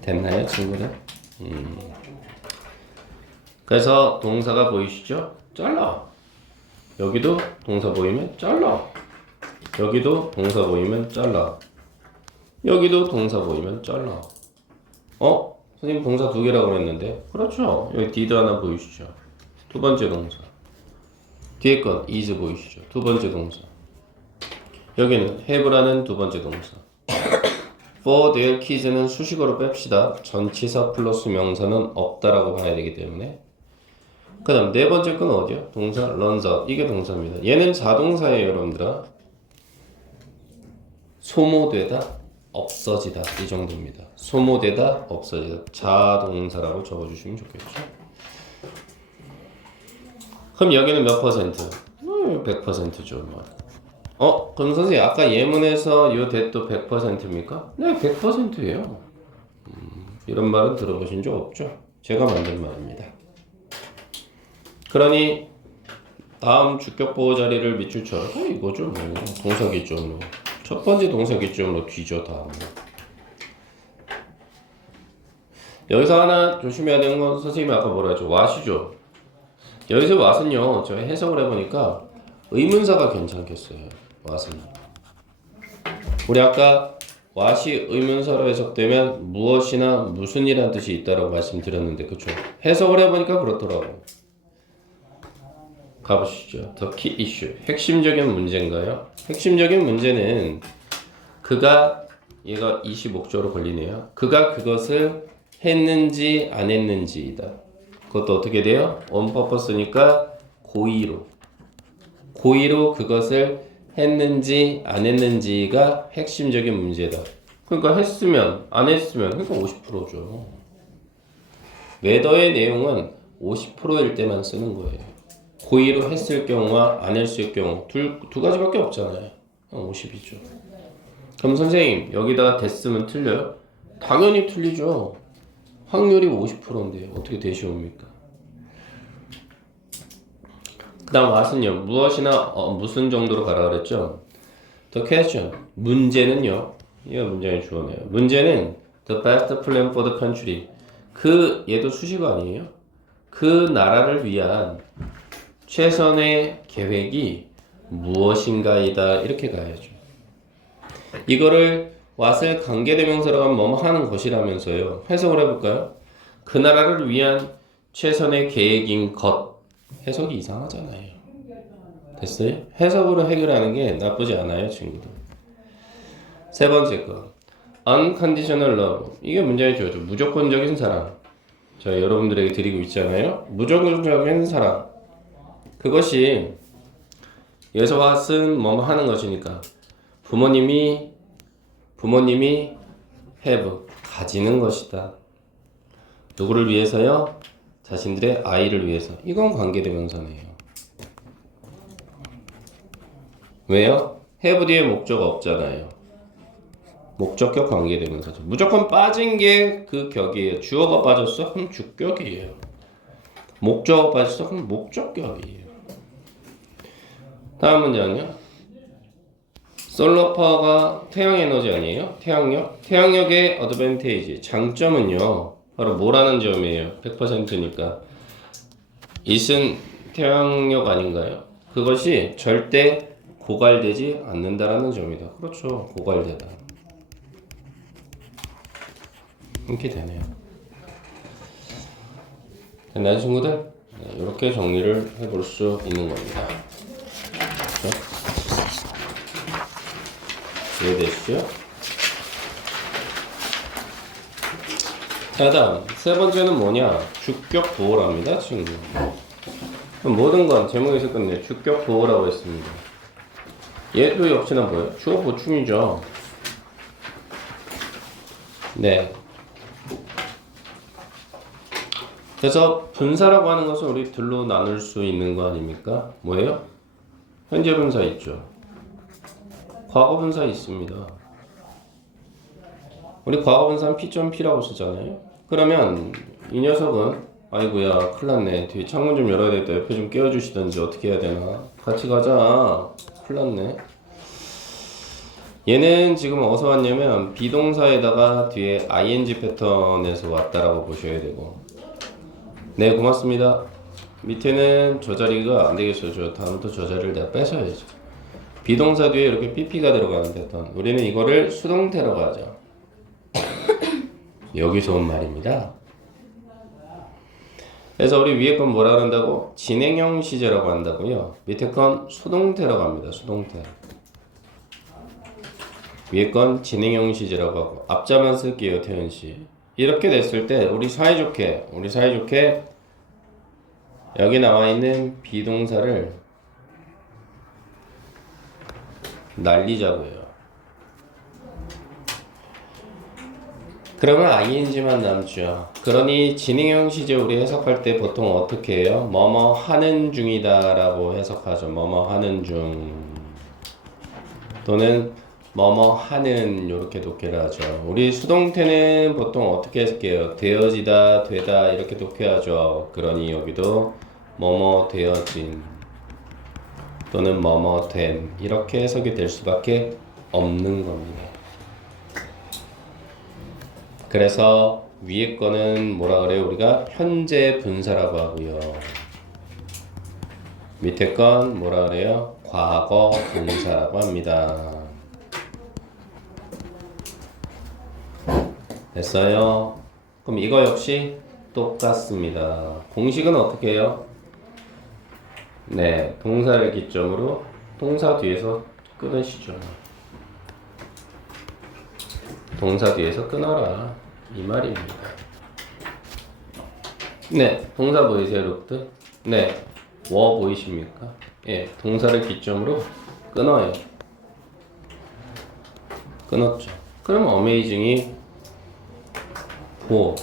됐나요, 친구들? 그래서 동사가 보이시죠? 잘라. 여기도 동사 보이면 잘라. 여기도 동사 보이면 잘라. 여기도 동사 보이면 잘라. 선생님 동사 두 개라고 했는데 그렇죠. 여기 did 하나 보이시죠? 두 번째 동사. 뒤에 건 is 보이시죠? 두 번째 동사. 여기는 have라는 두 번째 동사. for their kids는 수식어로 뺍시다. 전치사 플러스 명사는 없다라고 봐야 되기 때문에. 그 다음 네 번째 건 어디야? 동사 runs out. 이게 동사입니다. 얘는 자동사예요, 여러분들아. 소모되다, 없어지다 이 정도입니다. 소모되다, 없어지다. 자동사라고 적어주시면 좋겠죠. 그럼 여기는 몇 퍼센트? 100%죠. 그럼 선생님 아까 예문에서 요 that도 100%입니까? 네, 100%예요. 이런 말은 들어보신 적 없죠? 제가 만든 말입니다. 그러니 다음 주격 보호 자리를 밑줄쳐서 이거죠. 뭐. 동사 기점으로 첫 번째 동사 기점으로 뒤져 다음. 여기서 하나 조심해야 되는 건 선생님이 아까 뭐라 했죠? what이죠. 여기서 what은요. 제가 해석을 해보니까 의문사가 괜찮겠어요. what은. 우리 아까 what이 의문사로 해석되면 무엇이나 무슨이라는 뜻이 있다고 말씀드렸는데 그쵸? 해석을 해보니까 그렇더라고. 가보시죠. The key issue. 핵심적인 문제인가요? 핵심적인 문제는 그가 얘가 이시 목적으로 걸리네요. 그가 그것을 했는지 안 했는지이다. 그것도 어떻게 돼요? on purpose니까 고의로 그것을 했는지 안 했는지가 핵심적인 문제다. 그러니까 했으면 안 했으면 그러니까 50%죠. whether의 내용은 50%일 때만 쓰는 거예요. 고의로 했을 경우와 안 했을 경우 두 가지밖에 없잖아요. 50이죠. 그럼 선생님 여기다가 됐으면 틀려요? 당연히 틀리죠. 확률이 50%인데 어떻게 대시 옵니까? 그 다음 what은요. 무엇이나 무슨 정도로 가라 그랬죠? The question. 문제는요. 이거 문장의 주어네요. 문제는 the best plan for the country. 얘도 수식어 아니에요? 그 나라를 위한 최선의 계획이 무엇인가이다. 이렇게 가야죠. 이거를 what을 관계대명사로 하면 뭐뭐 하는 것이라면서요. 해석을 해볼까요? 그 나라를 위한 최선의 계획인 것. 해석이 이상하잖아요. 됐어요? 해석으로 해결하는 게 나쁘지 않아요, 친구들. 세 번째 거. unconditional love. 이게 문제의 주어죠. 무조건적인 사랑. 자, 여러분들에게 드리고 있잖아요. 무조건적인 사랑. 그것이 여기서 what은 뭐뭐 하는 것이니까 부모님이 have 가지는 것이다. 누구를 위해서요? 자신들의 아이를 위해서. 이건 관계대명사네요. 왜요? have 뒤에 목적 없잖아요. 목적격 관계대명사죠. 무조건 빠진 게 그 격이에요. 주어가 빠졌어? 그럼 주격이에요. 목적어가 빠졌어? 그럼 목적격이에요. 다음 문제는요. 솔로파워가 태양에너지 아니에요? 태양력의 어드밴테이지. 장점은요. 바로 뭐라는 점이에요. 100%니까. it은 태양력 아닌가요? 그것이 절대 고갈되지 않는다라는 점이다. 그렇죠. 고갈되다. 이렇게 되네요. 됐나요, 친구들? 네, 이렇게 정리를 해볼 수 있는 겁니다. 그렇죠? 이해되시죠? 자, 다음 세 번째는 뭐냐? 주격 보호랍니다, 친구. 그럼 모든 건 제목에서 끝내 주격 보호라고 했습니다. 얘도 역시나 뭐예요? 주어 보충이죠. 네. 그래서 분사라고 하는 것을 우리 둘로 나눌 수 있는 거 아닙니까? 뭐예요? 현재 분사 있죠. 과거 분사 있습니다. 우리 과거 분사는 P.P라고 쓰잖아요. 그러면 이 녀석은 아이고야 큰일 났네. 뒤에 창문 좀 열어야 되겠다. 옆에 좀 깨워주시던지 어떻게 해야 되나. 같이 가자. 큰일 났네. 얘는 지금 어디서 왔냐면 비동사에다가 뒤에 ing 패턴에서 왔다라고 보셔야 되고. 네, 고맙습니다. 밑에는 저 자리가 안 되겠어요. 저 다음부터 저 자리를 내가 뺏어야죠. 비동사 뒤에 이렇게 pp가 들어가는 패턴. 우리는 이거를 수동태라고 하죠. 여기서 온 말입니다. 그래서 우리 위에 건 뭐라 그런다고? 진행형 시제라고 한다고요. 밑에 건 수동태라고 합니다. 수동태. 위에 건 진행형 시제라고 하고 앞자만 쓸게요. 태연씨. 이렇게 됐을 때 우리 사이좋게 여기 나와 있는 비동사를 날리자고요. 그러면 ing만 남죠. 그러니 진행형 시제 우리 해석할 때 보통 어떻게 해요? 뭐뭐 하는 중이다 라고 해석하죠. 뭐뭐 하는 중. 또는 뭐뭐 하는 이렇게 독해를 하죠. 우리 수동태는 보통 어떻게 할게요? 되어지다, 되다 이렇게 독해하죠. 그러니 여기도 뭐뭐 되어진 또는 뭐뭐 된 이렇게 해석이 될 수밖에 없는 겁니다. 그래서 위에 거는 뭐라 그래요? 우리가 현재 분사라고 하고요. 밑에 건 뭐라 그래요? 과거 분사라고 합니다. 됐어요? 그럼 이거 역시 똑같습니다. 공식은 어떻게 해요? 네, 동사를 기점으로 동사 뒤에서 끊으시죠. 동사 뒤에서 끊어라 이 말입니다. 네, 동사 보이세요, 룩드? 네, 워 보이십니까? 예, 동사를 기점으로 끊어요. 끊었죠. 그럼 어메이징이 for,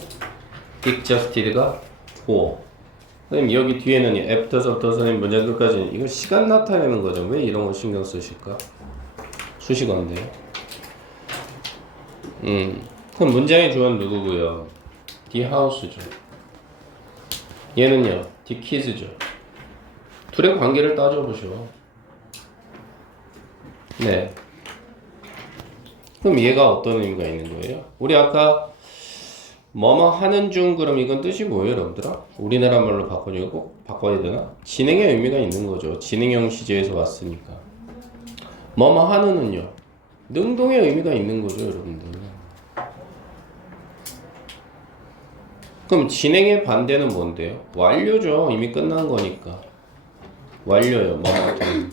exhausted가 for. 선생님 여기 뒤에는 after서부터 선생님 문장 끝까지는 이거 시간 나타내는 거죠. 왜 이런 거 신경 쓰실까? 수식어인데요. 그럼 문장의 주어는 누구고요? the house죠. 얘는요, the kids죠. 둘의 관계를 따져보셔. 네. 그럼 얘가 어떤 의미가 있는 거예요? 우리 아까 뭐뭐 하는 중 그럼 이건 뜻이 뭐예요, 여러분들아? 우리나라 말로 바꿔주고 꼭 바꿔야 되나? 진행의 의미가 있는 거죠. 진행형 시제에서 왔으니까. 뭐뭐 하는은요, 능동의 의미가 있는 거죠, 여러분들. 그럼 진행의 반대는 뭔데요? 완료죠. 이미 끝난 거니까. 완료요. 뭐뭐 된.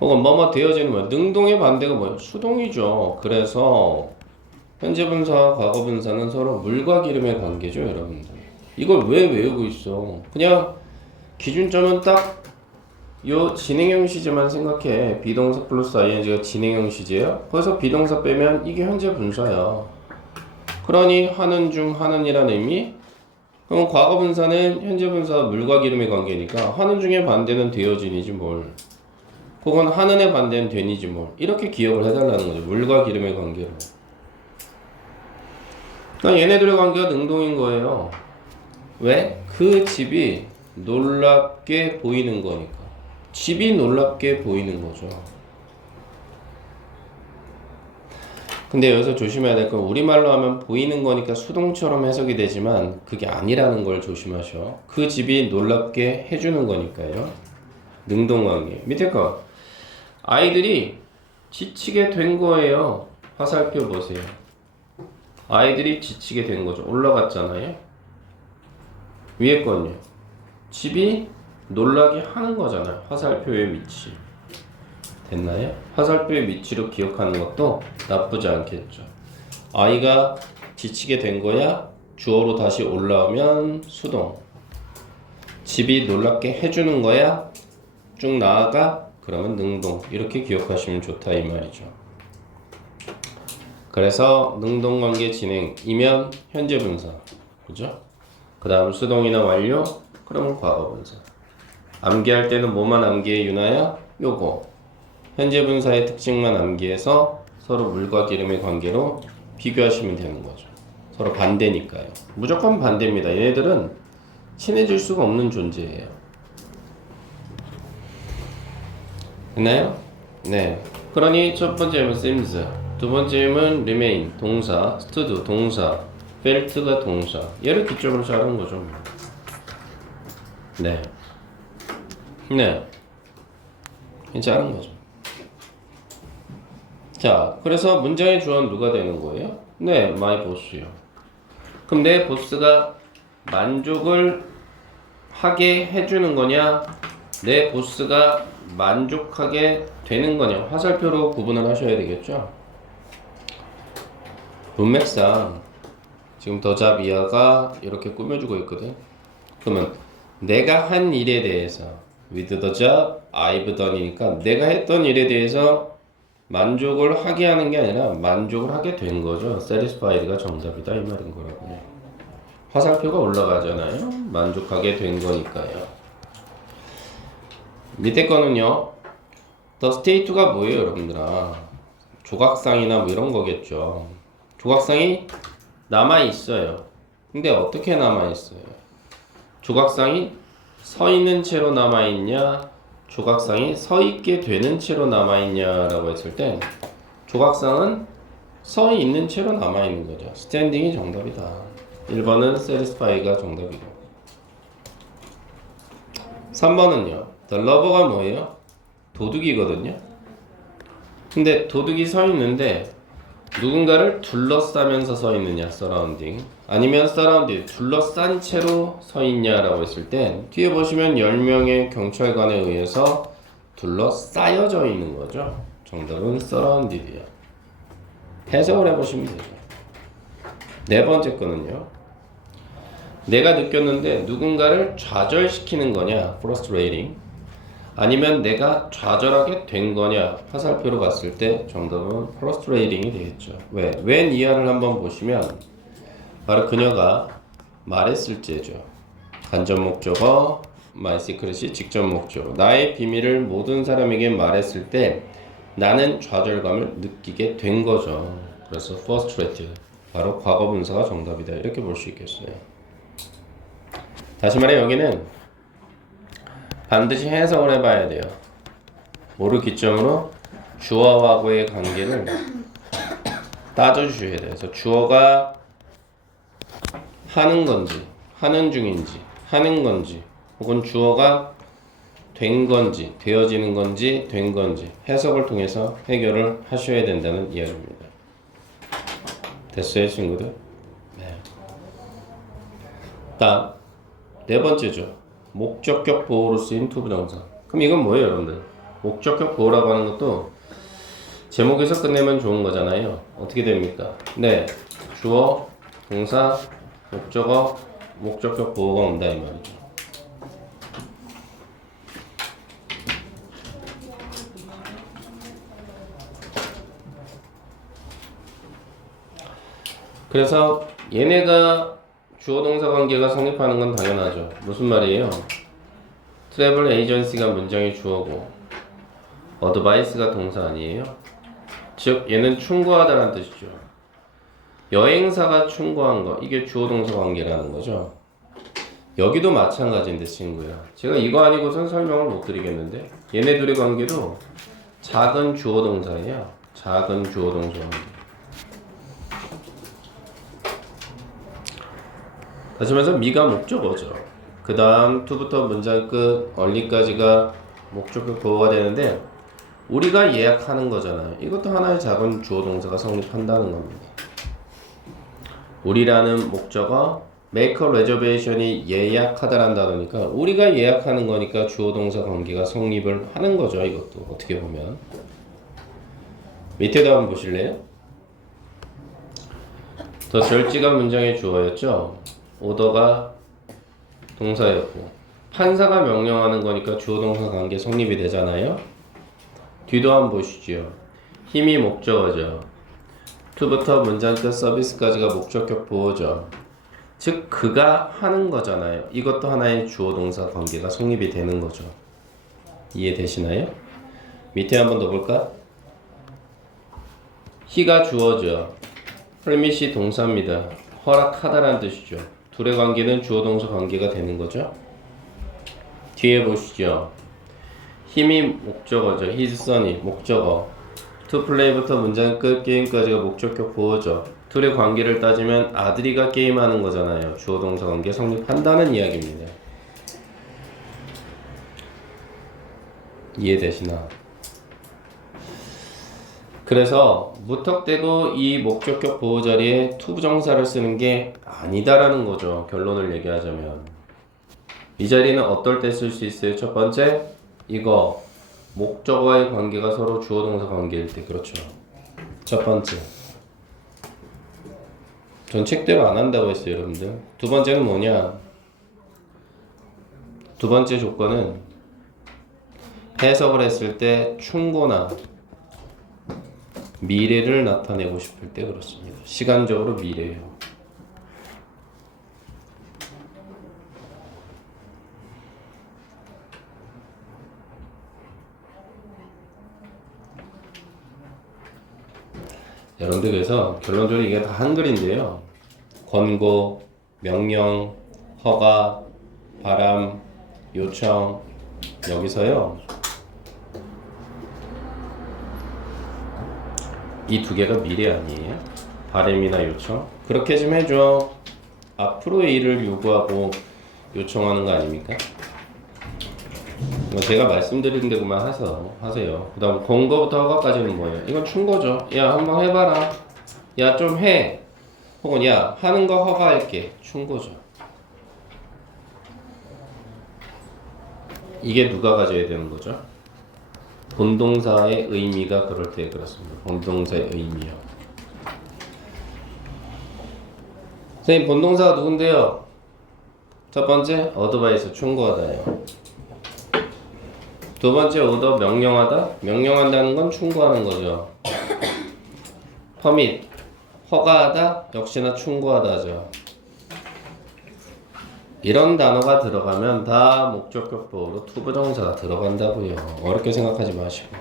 혹은 뭐뭐 되어지는 거예요. 능동의 반대가 뭐예요? 수동이죠. 그래서 현재 분사와 과거 분사는 서로 물과 기름의 관계죠, 여러분들. 이걸 왜 외우고 있어? 그냥 기준점은 딱 요 진행형 시제만 생각해. 비동사 플러스 ing가 진행형 시제야. 거기서 비동사 빼면 이게 현재 분사야. 그러니 하는 중 하는이라는 의미. 그럼 과거 분사는 현재 분사와 물과 기름의 관계니까 하는 중의 반대는 되어진이지 뭘. 혹은 하는의 반대는 된이지 뭘. 이렇게 기억을 해달라는 거죠. 물과 기름의 관계로. 그러니까 얘네들의 관계가 능동인 거예요. 왜? 그 집이 놀랍게 보이는 거니까. 집이 놀랍게 보이는 거죠. 근데 여기서 조심해야 될 건 우리말로 하면 보이는 거니까 수동처럼 해석이 되지만 그게 아니라는 걸 조심하셔. 그 집이 놀랍게 해주는 거니까요. 능동관계. 밑에 거. 아이들이 지치게 된 거예요. 화살표 보세요. 아이들이 지치게 된 거죠. 올라갔잖아요. 위에 건요. 집이 놀라게 하는 거잖아요. 화살표의 위치. 됐나요? 화살표의 위치로 기억하는 것도 나쁘지 않겠죠. 아이가 지치게 된 거야. 주어로 다시 올라오면 수동. 집이 놀랍게 해주는 거야. 쭉 나아가. 그러면 능동. 이렇게 기억하시면 좋다 이 말이죠. 그래서 능동관계 진행이면 현재 분사. 그죠? 그 다음 수동이나 완료. 그러면 과거 분사. 암기할 때는 뭐만 암기해 유나야? 요거. 현재 분사의 특징만 암기해서 서로 물과 기름의 관계로 비교하시면 되는 거죠. 서로 반대니까요. 무조건 반대입니다. 얘네들은 친해질 수가 없는 존재예요. 됐나요? 네. 그러니 첫 번째는 seems, 두 번째는 remain, 동사, stood, 동사, felt가 동사. 얘를 기점으로 자른 거죠. 네. 네. 자른 거죠. 자, 그래서 문장의 주어는 누가 되는 거예요? 네, my boss요. 그럼 내 보스가 만족을 하게 해주는 거냐? 내 보스가 만족하게 되는 거냐? 화살표로 구분을 하셔야 되겠죠? 문맥상 지금 더잡 이하가 이렇게 꾸며주고 있거든. 그러면 내가 한 일에 대해서 with the job I've done이니까 내가 했던 일에 대해서 만족을 하게 하는 게 아니라 만족을 하게 된 거죠. satisfied가 정답이다 이 말인 거라고요. 화살표가 올라가잖아요. 만족하게 된 거니까요. 밑에 거는요. The state가 뭐예요, 여러분들아? 조각상이나 뭐 이런 거겠죠. 조각상이 남아 있어요. 근데 어떻게 남아 있어요? 조각상이 서 있는 채로 남아 있냐, 조각상이 서 있게 되는 채로 남아 있냐라고 했을 때 조각상은 서 있는 채로 남아 있는 거죠. 스탠딩이 정답이다. 1번은 satisfy가 정답이고. 3번은요. The lover가 뭐예요? 도둑이거든요. 근데 도둑이 서 있는데 누군가를 둘러싸면서 서 있느냐, surrounding. 아니면 surrounded, 둘러싼 채로 서 있냐라고 했을 때 뒤에 보시면 10명의 경찰관에 의해서 둘러싸여져 있는 거죠. 정답은 surrounded이에요. 해석을 해보시면 되죠. 네 번째 거는요. 내가 느꼈는데 누군가를 좌절시키는 거냐, frustrating. 아니면 내가 좌절하게 된 거냐, 화살표로 갔을 때 정답은 frustrating이 되겠죠. 왜? when 이하를 한번 보시면 바로 그녀가 말했을 때죠. 간접 목적어, my secret이 직접 목적어. 나의 비밀을 모든 사람에게 말했을 때 나는 좌절감을 느끼게 된 거죠. 그래서 frustrated. 바로 과거 분사가 정답이다. 이렇게 볼 수 있겠어요. 다시 말해 여기는 반드시 해석을 해봐야 돼요. 뭐를 기점으로? 주어하고의 관계를 따져주셔야 돼요. 그래서 주어가 하는 건지, 하는 중인지, 하는 건지, 혹은 주어가 된 건지, 되어지는 건지, 된 건지 해석을 통해서 해결을 하셔야 된다는 이야기입니다. 됐어요, 친구들? 네. 다음, 네 번째죠. 목적격 보호로 쓰인 투부정사. 그럼 이건 뭐예요, 여러분들? 목적격 보호라고 하는 것도 제목에서 끝내면 좋은 거잖아요. 어떻게 됩니까? 네, 주어, 동사, 목적어, 목적격 보호가 온다 이 말이죠. 그래서 얘네가 주어 동사 관계가 성립하는 건 당연하죠. 무슨 말이에요? 트래블 에이전시가 문장의 주어고 어드바이스가 동사 아니에요? 즉 얘는 충고하다라는 뜻이죠. 여행사가 충고한 거 이게 주어 동사 관계라는 거죠. 여기도 마찬가지인데 친구야. 제가 이거 아니고선 설명을 못 드리겠는데 얘네 둘의 관계도 작은 주어 동사예요. 작은 주어 동사 관계. 다시 말해서 미가 목적어죠. 그 다음 to부터 문장 끝 only까지가 목적격 보호가 되는데 우리가 예약하는 거잖아요. 이것도 하나의 작은 주어 동사가 성립한다는 겁니다. 우리라는 목적어 make a reservation이 예약하다라는 단어니까 우리가 예약하는 거니까 주어 동사 관계가 성립을 하는 거죠. 이것도 어떻게 보면 밑에도 한번 보실래요? 더 절지가 문장의 주어였죠. 오더가 동사였고 판사가 명령하는 거니까 주어 동사 관계 성립이 되잖아요. 뒤도 한번 보시죠. 힘이 목적어죠. to부터 문장 끝 서비스까지가 목적격 보호죠. 즉 그가 하는 거잖아요. 이것도 하나의 주어 동사 관계가 성립이 되는 거죠. 이해되시나요? 밑에 한번 더 볼까? he가 주어죠. permit이 동사입니다. 허락하다라는 뜻이죠. 둘의 관계는 주어 동사 관계가 되는 거죠. 뒤에 보시죠. 힘이 목적어죠. his son이 목적어. to play부터 문장 끝 게임까지가 목적격 보호죠. 둘의 관계를 따지면 아들이가 게임하는 거잖아요. 주어 동사 관계 성립한다는 이야기입니다. 이해되시나? 그래서 무턱대고 이 목적격 보호 자리에 투부정사를 쓰는 게 아니다라는 거죠. 결론을 얘기하자면 이 자리는 어떨 때 쓸 수 있어요? 첫 번째, 이거 목적어와의 관계가 서로 주어 동사 관계일 때. 그렇죠. 첫 번째. 전 책대로 안 한다고 했어요, 여러분들. 두 번째는 뭐냐? 두 번째 조건은 해석을 했을 때 충고나 미래를 나타내고 싶을 때 그렇습니다. 시간적으로 미래예요. 여러분들 그래서 결론적으로 이게 다 한글인데요. 권고, 명령, 허가, 바람, 요청 여기서요. 이 두 개가 미래 아니에요? 바람이나 요청? 그렇게 좀 해줘. 앞으로의 일을 요구하고 요청하는 거 아닙니까? 제가 말씀드린 대로만 하세요. 그 다음 권고부터 허가까지는 뭐예요? 이건 충고죠. 야 한번 해봐라. 야 좀 해. 혹은 야 하는 거 허가할게. 충고죠. 이게 누가 가져야 되는 거죠? 본동사의 의미가 그럴 때 그렇습니다. 본동사의 의미요. 선생님 본동사가 누군데요? 첫 번째 어드바이스 충고하다요. 두 번째 오더 명령하다. 명령한다는 건 충고하는 거죠. 퍼밋 허가하다 역시나 충고하다죠. 이런 단어가 들어가면 다 목적격보로 투부정사가 들어간다고요. 어렵게 생각하지 마시고.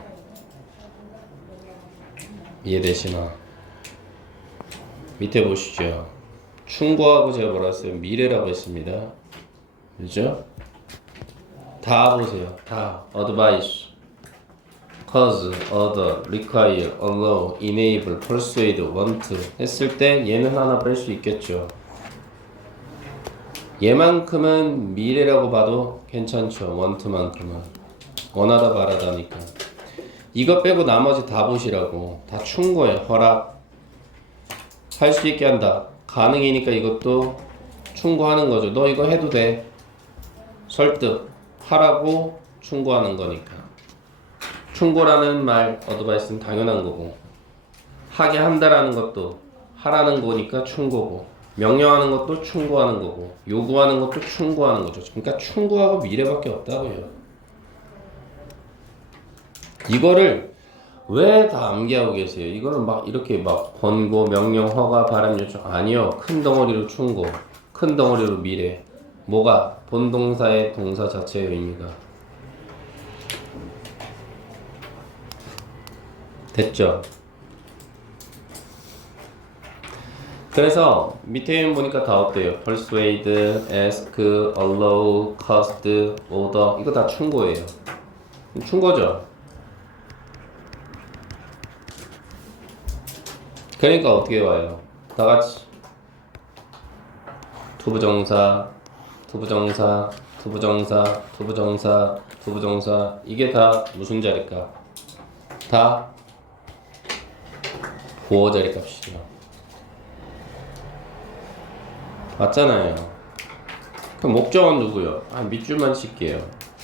이해되시나? 밑에 보시죠. 충고하고 제가 뭐라 했어요? 미래라고 했습니다. 그죠? 다 보세요. 다. advice, cause, order, require, allow, enable, persuade, want 했을 때 얘는 하나 뺄 수 있겠죠. 얘만큼은 미래라고 봐도 괜찮죠. want만큼은. 원하다 바라다니까. 이거 빼고 나머지 다 보시라고. 다 충고해. 허락. 할 수 있게 한다. 가능이니까 이것도 충고하는 거죠. 너 이거 해도 돼. 설득. 하라고 충고하는 거니까. 충고라는 말, 어드바이스는 당연한 거고. 하게 한다라는 것도 하라는 거니까 충고고. 명령하는 것도 충고하는 거고 요구하는 것도 충고하는 거죠. 그러니까 충고하고 미래밖에 없다고요. 이거를 왜 다 암기하고 계세요? 이거는 막 이렇게 막 권고, 명령, 허가, 바람, 요청 아니요. 큰 덩어리로 충고, 큰 덩어리로 미래. 뭐가? 본동사의 동사 자체의 의미가. 됐죠? 그래서 밑에 있는 보니까 다 어때요? persuade, ask, allow, cost, order 이거 다 충고예요. 충고죠. 그러니까 어떻게 와요? 다 같이 투부정사, 투부정사, 투부정사, 투부정사, 투부정사 이게 다 무슨 자리값? 다 보어 자리값이죠. 맞잖아요. 그럼 목적은 누구요? 아 밑줄만 칠게요.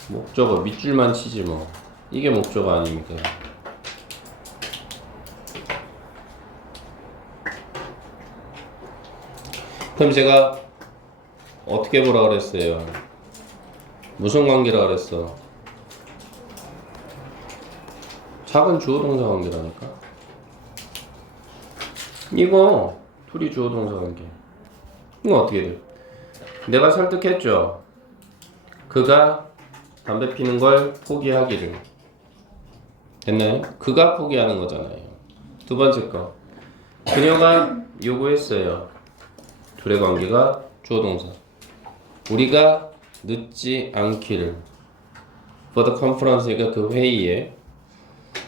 목적어 밑줄만 치지 뭐. 이게 목적어 아닙니까? 그럼 제가 어떻게 보라 그랬어요? 무슨 관계라 그랬어? 작은 주어 동사 관계라니까. 이거 둘이 주어 동사 관계. 이거 어떻게 돼요? 내가 설득했죠. 그가 담배 피는 걸 포기하기를. 됐나요? 그가 포기하는 거잖아요. 두 번째 거. 그녀가 요구했어요. 둘의 관계가 주어 동사. 우리가 늦지 않기를. For the conference가 그 회의에.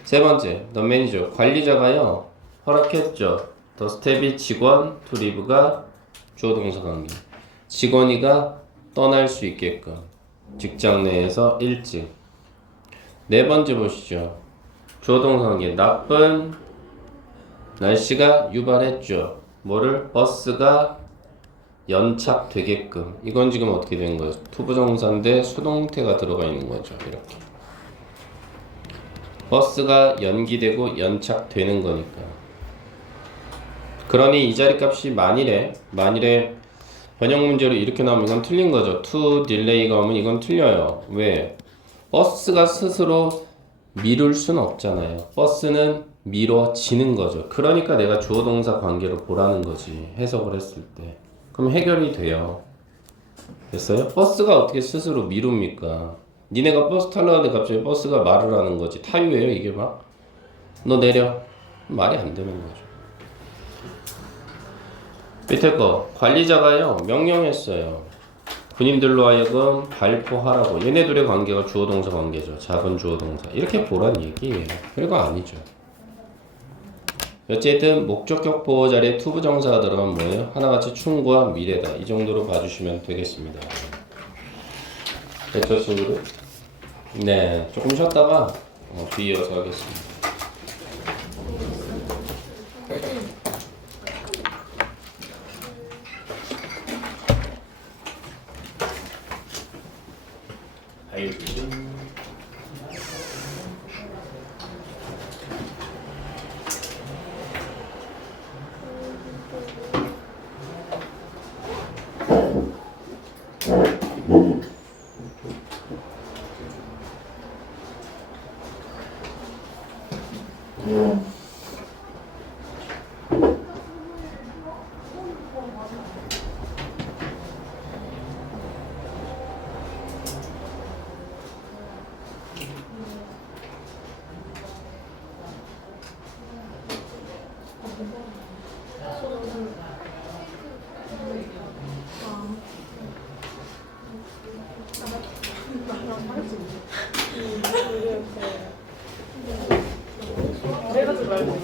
세 번째, the manager 관리자가요 허락했죠. the staff이 직원, to leave가 주어 동사 관계. 직원이가 떠날 수 있게끔 직장 내에서 일찍. 네 번째 보시죠. 주어 동사 관계. 나쁜 날씨가 유발했죠. 뭐를? 버스가 연착되게끔. 이건 지금 어떻게 된 거예요? 투부정사인데 수동태가 들어가 있는 거죠. 이렇게. 버스가 연기되고 연착되는 거니까. 그러니 이 자리 값이 만일에 번역 문제로 이렇게 나오면 이건 틀린 거죠. to delay가 오면 이건 틀려요. 왜? 버스가 스스로 미룰 수는 없잖아요. 버스는 미뤄지는 거죠. 그러니까 내가 주어 동사 관계로 보라는 거지. 해석을 했을 때. 그럼 해결이 돼요. 됐어요? 버스가 어떻게 스스로 미룹니까? 니네가 버스 타려고 하는데 갑자기 버스가 말을 하는 거지. 타유예요 이게 막? 너 내려. 말이 안 되는 거죠. 밑에 거 관리자가요 명령했어요. 군인들로 하여금 발포하라고. 얘네 둘의 관계가 주어 동사 관계죠. 작은 주어 동사. 이렇게 보란 얘기예요. 별거 아니죠. 어쨌든 목적격 보호 자리에 투부 정사가 들어가면 뭐예요? 하나같이 충과 미래다. 이 정도로 봐주시면 되겠습니다. 됐죠, 친구들? 네, 조금 쉬었다가 뒤이어서 하겠습니다. 그래가지고 말고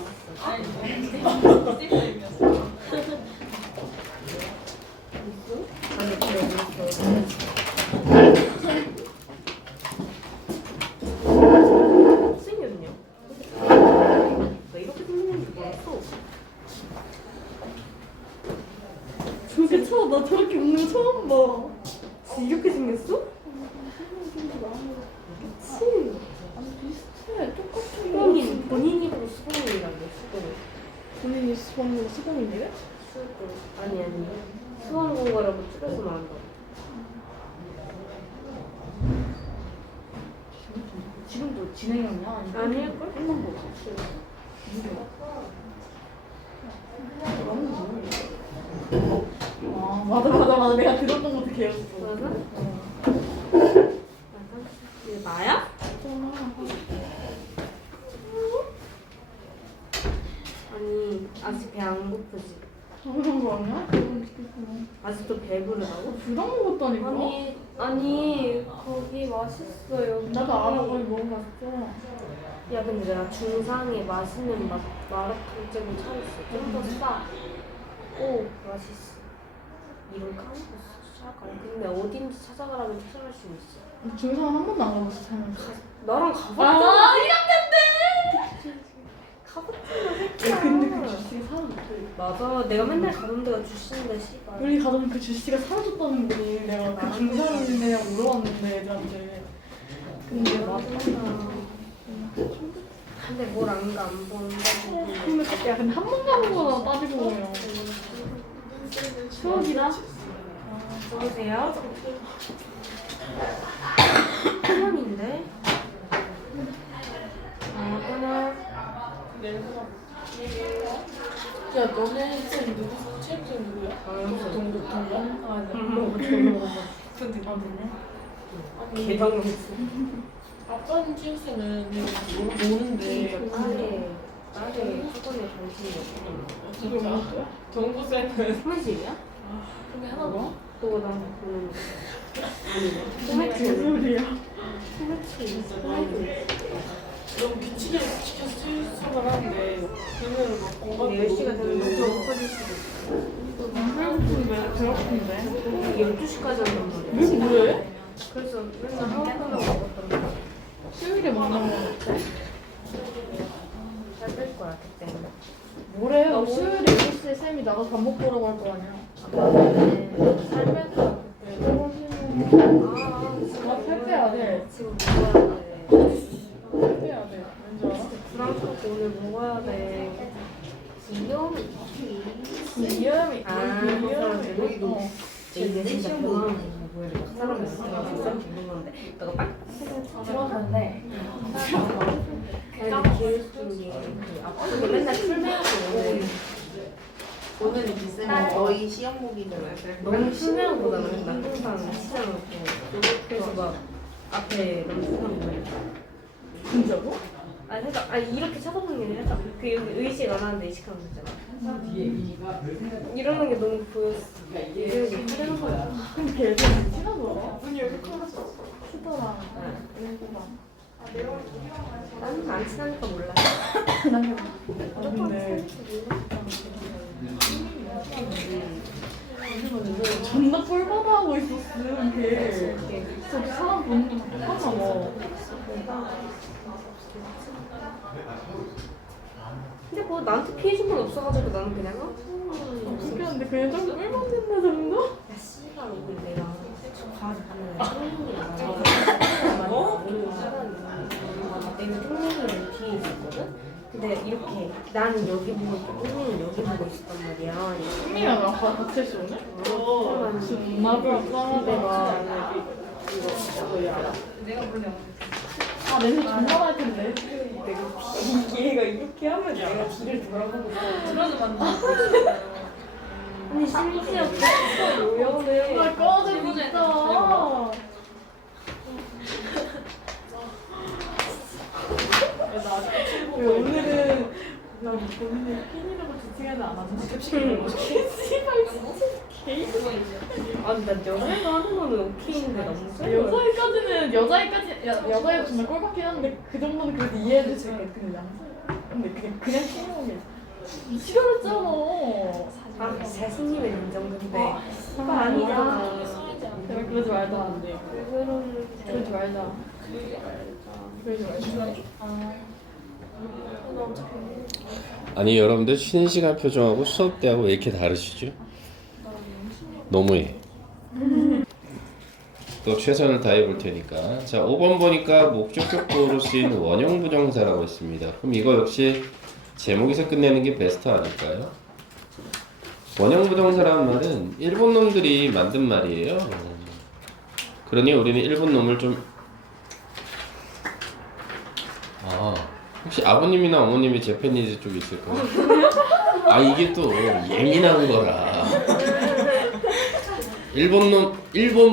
생겼냐? 나 이렇게 생긴 줄 몰랐어. 저게 처음 나 저렇게 웃는 거 처음 봐. 이렇게 생겼어? 그치? 아니 비슷해. 똑같은 본인 입으로 수건이라고 수건. 본인이 수건으로 수건인데? 수건. 아니. 수건 공과라고 줄여서 말한다. 지금도 진행형이야? 아닐걸? 끝난 거 같아. 아 맞아 내가 들었던 것도 걔였어. 맞아? 이게 나야? 아니 아직 배 안 고프지? 당연한 거 아니야? 그럼 시켰구나. 아직도 배부르다고? 부당 먹었다니까? 아니 거기 맛있어요. 나도 알아 거기 너무 맛있어. 야 근데 내가 중상에 맛있는 마라탕집을 찾았어. 좀 더 싸. 오 맛있어. 이름 까먹었어. 찾아가라. 근데 어딘지 찾아가라면 찾아갈 수 있어. 중상 한 번도 안 가봤어 살면서. 나랑 가봤잖아. 1학년 가봤잖아. 때! 근데 그 주식이 사라졌대. 맞아. 내가 맨날 가던 데가 주시는데 씨발. 우리 가던 그 주식이가 사라졌다는 거니. 내가 그 중상이냐고 물어봤는데 애들한테. 근데 맞아. 근데 뭘 안 가 안 보는데. 근데 야 근데 한 번 가는 거나 따지고 보면 추억이다. 누구세요? 학원인데? 끊어. 야 너네 쌤 누구? 체육생 누구야? 동동? 아 네. 근데 아 너네? 개당했어. 아빠는 체육생은 모르는데 딸이 학원에 관심이 없어. 진짜 정구쌤은 소매집이야? 근데 하나 더? 또나 보는 거. 무슨 소리야? 너무 규칙에 지켜서 체육생활 하는데 그러면 막 공부하고 10시가 되면 너무 커질 수도 있어. 배고픈데 배고픈데 12시까지 한단 말이야. 왜 뭐해? 그래서 맨날 학원 끝나고 먹었던 거. 수요일에 먹는 거 같아? 잘뺄 거야 그때는. 뭐래? 수요일에 7시에 쌤이 나가서 밥 먹고 오라고 할 거 아니야. 잘뺄 거야 그때. 살 빼야 돼. 지금 먹어야 돼. 살 빼야 돼. 왠지 알아? 불안하고 오늘 먹어야 돼. 귀여움이. 위험이 위험이. 이게 진짜 불안한 거야. 그 사람이 진짜 죽는 건데 너가 빡 들어갔네. 그냥 기획중이 앞으로 맨날 풀메하고 오늘 이제 쌤은 거의 시험목이들 너무 풀메하고 보잖아. 맨날 항상 시장놓고 그래서 막 앞에 너무 사람 보여. 진짜로? 아니 아니 살짝 아니 이렇게 쳐다보는 게 아니라 살짝 그 여기 의식 안 하는데 의식하는 거 있잖아. 이러는 게 너무 보였어. 이러는 게 하는 거야. 근데 걔 애들 친하더라. 눈이 여기 커졌어. 시더랑 애들랑. 나는 안 친하니까 몰라. 근데 존나 꼴받아 하고 있었음 걔. 저 사람 보는 거 답답하잖아 뭐. 근데 뭐 나한테 피해 준 건 없어가지고 나는 그냥 그게 한데 그냥 좀 꿀만 된다 정도? 야 씨발 오늘 내가 가서 보면 어? 내가 똥님이랑 뒤에 있었거든? 근데 이렇게 나는 여기 보고 있고 똥님은 여기 보고 있었단 말이야. 흥미랑 아빠 같이 했어 오늘? 존나 불쌍하다. 아 냄새 존나 날 텐데. 얘가 이렇게 하면 내가 뒤를 돌아보고 아니 심지어 진짜 요염해. 아 꺼져 진짜. 왜 오늘은 나 본인을 팬이라고 지칭하지 않았나? 씨발 아니 난 여자애가 하는 거는 오케이인데 남자애가 여자애까지는 여자애 정말 꼴받긴 한데 그 정도는 그래도 이해해줄 수 있겠다. 근데 남자 근데 그냥 싫은 게 싫어했잖아. 아 자신님은 인정 근데 그거 아니잖아. 제발 그러지 말자. 안 돼. 그러지 말자. 그러지 말자. 아니 여러분들 쉬는 시간 표정하고 수업 때하고 왜 이렇게 다르시죠? 너무해. 또 최선을 다해 볼 테니까. 자, 5번 보니까 목적격보로 쓰이는 원형 부정사라고 있습니다. 그럼 이거 역시 제목에서 끝내는 게 베스트 아닐까요? 원형 부정사라는 말은 일본 놈들이 만든 말이에요. 그러니 우리는 일본 놈을 좀 혹시 아버님이나 어머님이 재패니즈 쪽에 있을까요? 아 이게 또 예민한 거라. 일본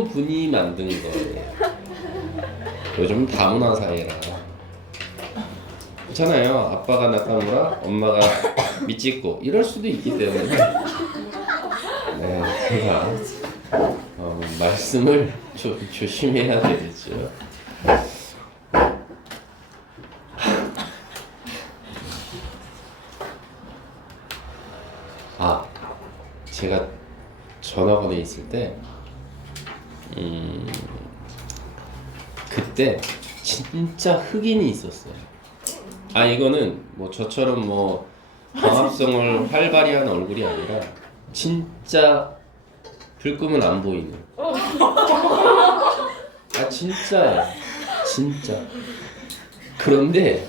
분이 만든 거예요. 요즘 다문화 사회라. 그렇잖아요. 아빠가 나카무라, 엄마가 미치코 이럴 수도 있기 때문에. 네, 제가 말씀을 좀 조심해야 되겠죠. 제가 전학원에 있을 때 그때 진짜 흑인이 있었어요. 아 이거는 뭐 저처럼 뭐 광합성을 활발히 하는 얼굴이 아니라 진짜 불 끄면 안 보이는. 아 진짜야, 진짜. 그런데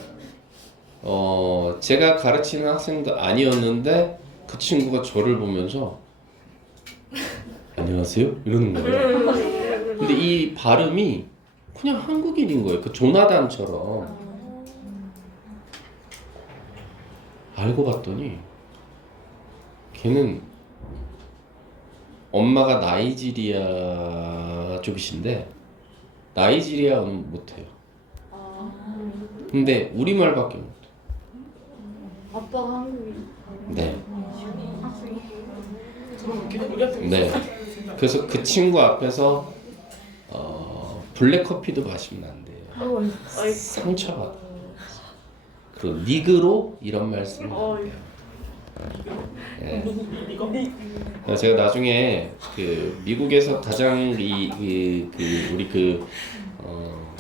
제가 가르치는 학생도 아니었는데 그 친구가 저를 보면서 안녕하세요 이러는 거예요. 근데 이 발음이 그냥 한국인인 거예요. 그 조나단처럼. 알고 봤더니 걔는 엄마가 나이지리아 쪽이신데 나이지리아어는 못해요. 근데 우리말밖에 못해요. 아빠가 한국인. 네. 우리한테 네. 그래서 그 친구 앞에서 블랙커피도 마시면 안 돼요. 상처받아. 그리고 니그로 이런 말씀을. 네. 제가 나중에 그 미국에서 가장 우리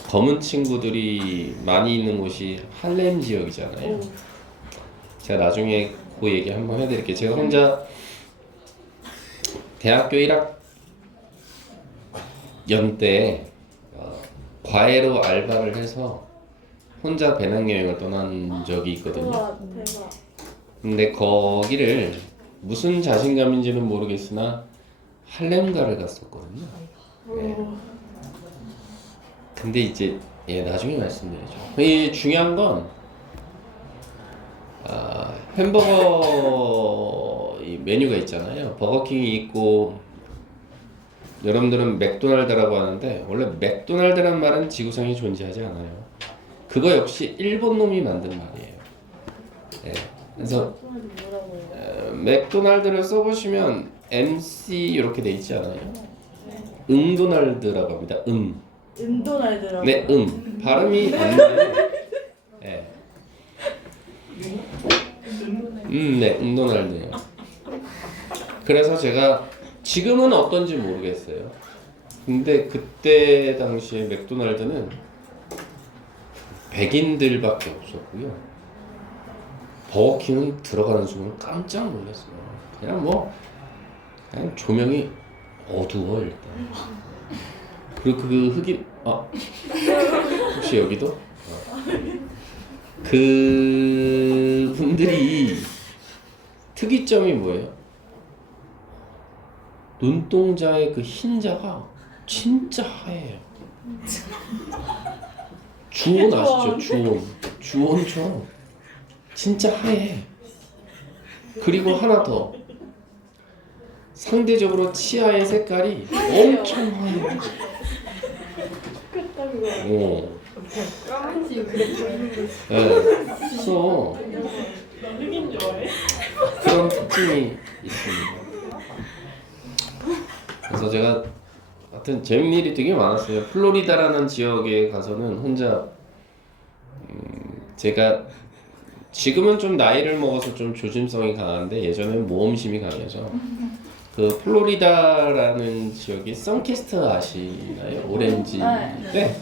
검은 친구들이 많이 있는 곳이 할렘 지역이잖아요. 제가 나중에 그 얘기 한번 해드릴게요. 제가 혼자 대학교 1학년 때 과외로 알바를 해서 혼자 배낭여행을 떠난 적이 있거든요. 대박. 근데 거기를 무슨 자신감인지는 모르겠으나 할렘가를 갔었거든요. 네. 근데 이제 나중에 말씀드리죠. 이 중요한 건 햄버거 이 메뉴가 있잖아요. 버거킹이 있고 여러분들은 맥도날드라고 하는데 원래 맥도날드란 말은 지구상에 존재하지 않아요. 그거 역시 일본 놈이 만든 말이에요. 예. 그래서 맥도날드를 써보시면 MC 이렇게 돼 있지 않아요? 응도날드라고 합니다. 은도날드라고. 네, 발음이 안 나요. 예. 네, 응도날드예요. 그래서 제가 지금은 어떤지 모르겠어요. 근데 그때 당시에 맥도날드는 백인들밖에 없었고요. 버거킹은 들어가는 순간 깜짝 놀랐어요. 그냥 조명이 어두워 일단. 그리고 그 흑인 혹시 여기도? 그 분들이 특이점이 뭐예요? 눈동자의 그 흰자가 진짜 하얘요. 주온 아시죠? 주온처럼 진짜 하얘. 그리고 하나 더. 상대적으로 치아의 색깔이 엄청 하얘. 까만지 그래 보이는 거. 네. 그래서 나 흑인 좋아해? 그런 특징이 있습니다. 그래서 제가 하여튼 재밌는 일이 되게 많았어요. 플로리다라는 지역에 가서는 혼자 제가 지금은 좀 나이를 먹어서 좀 조심성이 강한데 예전에는 모험심이 강해서 그 플로리다라는 지역이 선키스트 아시나요? 오렌지. 네.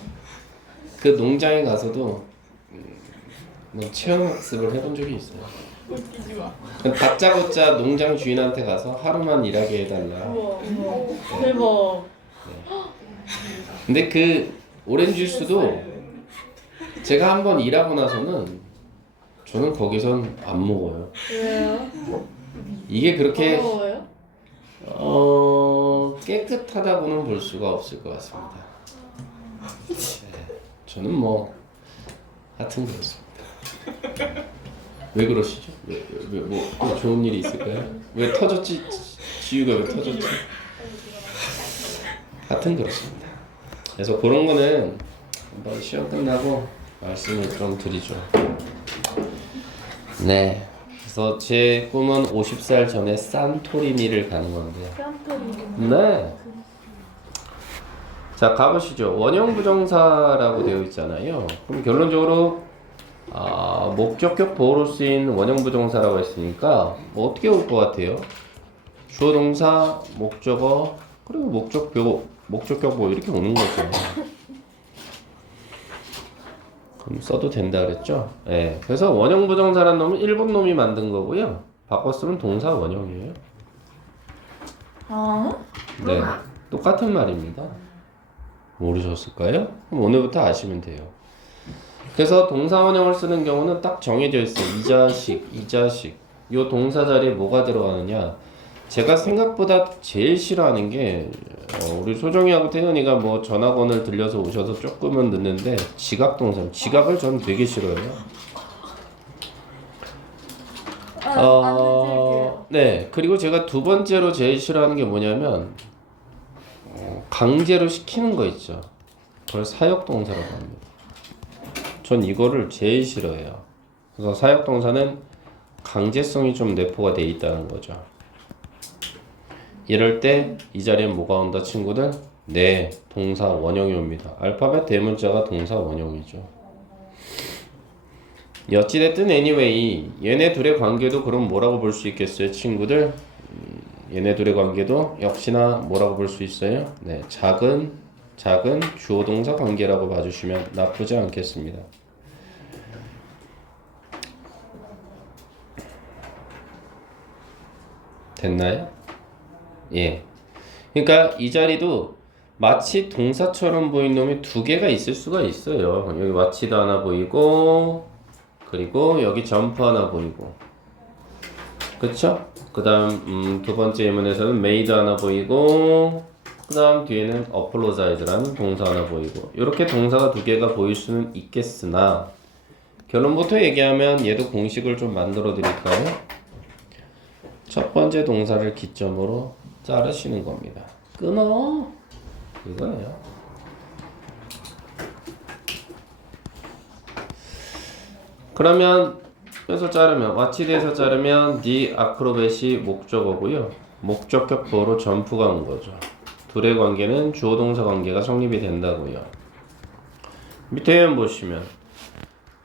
그 농장에 가서도 뭐 체험학습을 해본 적이 있어요. 웃기지 마. 다짜고짜 농장 주인한테 가서 하루만 일하게 해달라. 우와. 대박. 근데 그 오렌지 주스도 제가 한번 일하고 나서는 저는 거기선 안 먹어요. 왜요? 이게 그렇게 더러워요? 깨끗하다고는 볼 수가 없을 것 같습니다. 네, 저는 뭐 하여튼 그렇습니다. 왜 그러시죠? 뭐 좋은 일이 있을까요? 왜 터졌지? 지유가 왜 터졌지? 하여튼 그렇습니다. 그래서 그런 거는 한번 시험 끝나고 말씀을 좀 드리죠. 네. 그래서 제 꿈은 50살 전에 산토리니를 가는 건데요. 네. 자, 가보시죠. 원형 부정사라고 되어 있잖아요. 그럼 결론적으로 목적격 보호로 쓰인 원형 부정사라고 했으니까 뭐 어떻게 올 것 같아요? 주어 동사, 목적어, 그리고 목적격 뭐 이렇게 오는 거죠. 그럼 써도 된다 그랬죠? 네. 그래서 원형 부정사라는 놈은 일본 놈이 만든 거고요. 바꿔 쓰면 동사 원형이에요. 네. 똑같은 말입니다. 모르셨을까요? 그럼 오늘부터 아시면 돼요. 그래서 동사 원형을 쓰는 경우는 딱 정해져 있어요. 이 자식. 요 동사 자리에 뭐가 들어가느냐? 제가 생각보다 제일 싫어하는 게 우리 소정이하고 태연이가 뭐 전학원을 들려서 오셔서 조금은 늦는데 지각 동사. 지각을 전 되게 싫어해요. 네. 그리고 제가 두 번째로 제일 싫어하는 게 뭐냐면 강제로 시키는 거 있죠. 그걸 사역동사라고 합니다. 전 이거를 제일 싫어해요. 그래서 사역동사는 강제성이 좀 내포가 돼 있다는 거죠. 이럴 때 이 자리에 뭐가 온다 친구들? 네, 동사 원형이 옵니다. 알파벳 대문자가 동사 원형이죠. 어찌됐든 anyway 얘네 둘의 관계도 그럼 뭐라고 볼 수 있겠어요 친구들? 얘네 둘의 관계도 역시나 뭐라고 볼 수 있어요? 네, 작은 주어 동사 관계라고 봐주시면 나쁘지 않겠습니다. 됐나요? 예. 그러니까 이 자리도 마치 동사처럼 보이는 놈이 두 개가 있을 수가 있어요. 여기 마치도 하나 보이고 그리고 여기 점프 하나 보이고 그쵸? 그 다음 두 번째 예문에서는 made 하나 보이고 그 다음 뒤에는 apologize라는 동사 하나 보이고 이렇게 동사가 두 개가 보일 수는 있겠으나 결론부터 얘기하면 얘도 공식을 좀 만들어 드릴까요? 첫 번째 동사를 기점으로 자르시는 겁니다. 끊어! 이거예요. 그러면 여기서 자르면 와치드에서 자르면 the acrobat이 목적어고요. 목적격 보어로 점프가 온 거죠. 둘의 관계는 주어 동사 관계가 성립이 된다고요. 밑에 보시면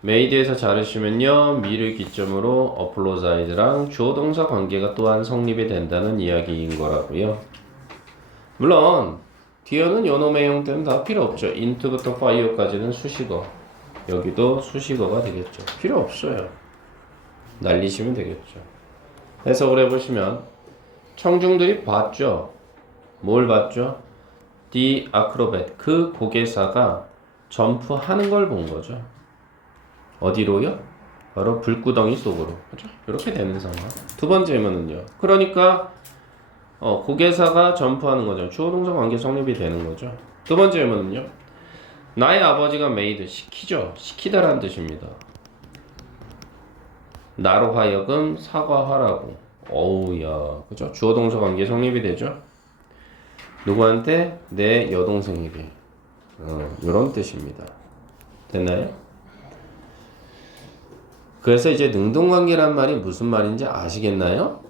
made에서 자르시면요 me를 기점으로 apologize랑 주어 동사 관계가 또한 성립이 된다는 이야기인 거라고요. 물론 뒤에는 요놈의 때는 다 필요 없죠. into부터 fire까지는 수식어. 여기도 수식어가 되겠죠. 필요 없어요. 날리시면 되겠죠. 해석을 해보시면 청중들이 봤죠. 뭘 봤죠? The acrobat, 그 고개사가 점프하는 걸 본 거죠. 어디로요? 바로 불구덩이 속으로. 그죠? 이렇게 되는 상황. 두 번째 의문은요. 그러니까 고개사가 점프하는 거죠. 주어 동사 관계 성립이 되는 거죠. 두 번째 의문은요. 나의 아버지가 made, 시키죠. 시키다라는 뜻입니다. 나로 하여금 사과하라고. 어우야, 그죠? 주어 동사 관계 성립이 되죠. 누구한테? 내 여동생에게. 이런 뜻입니다. 됐나요? 그래서 이제 능동관계란 말이 무슨 말인지 아시겠나요?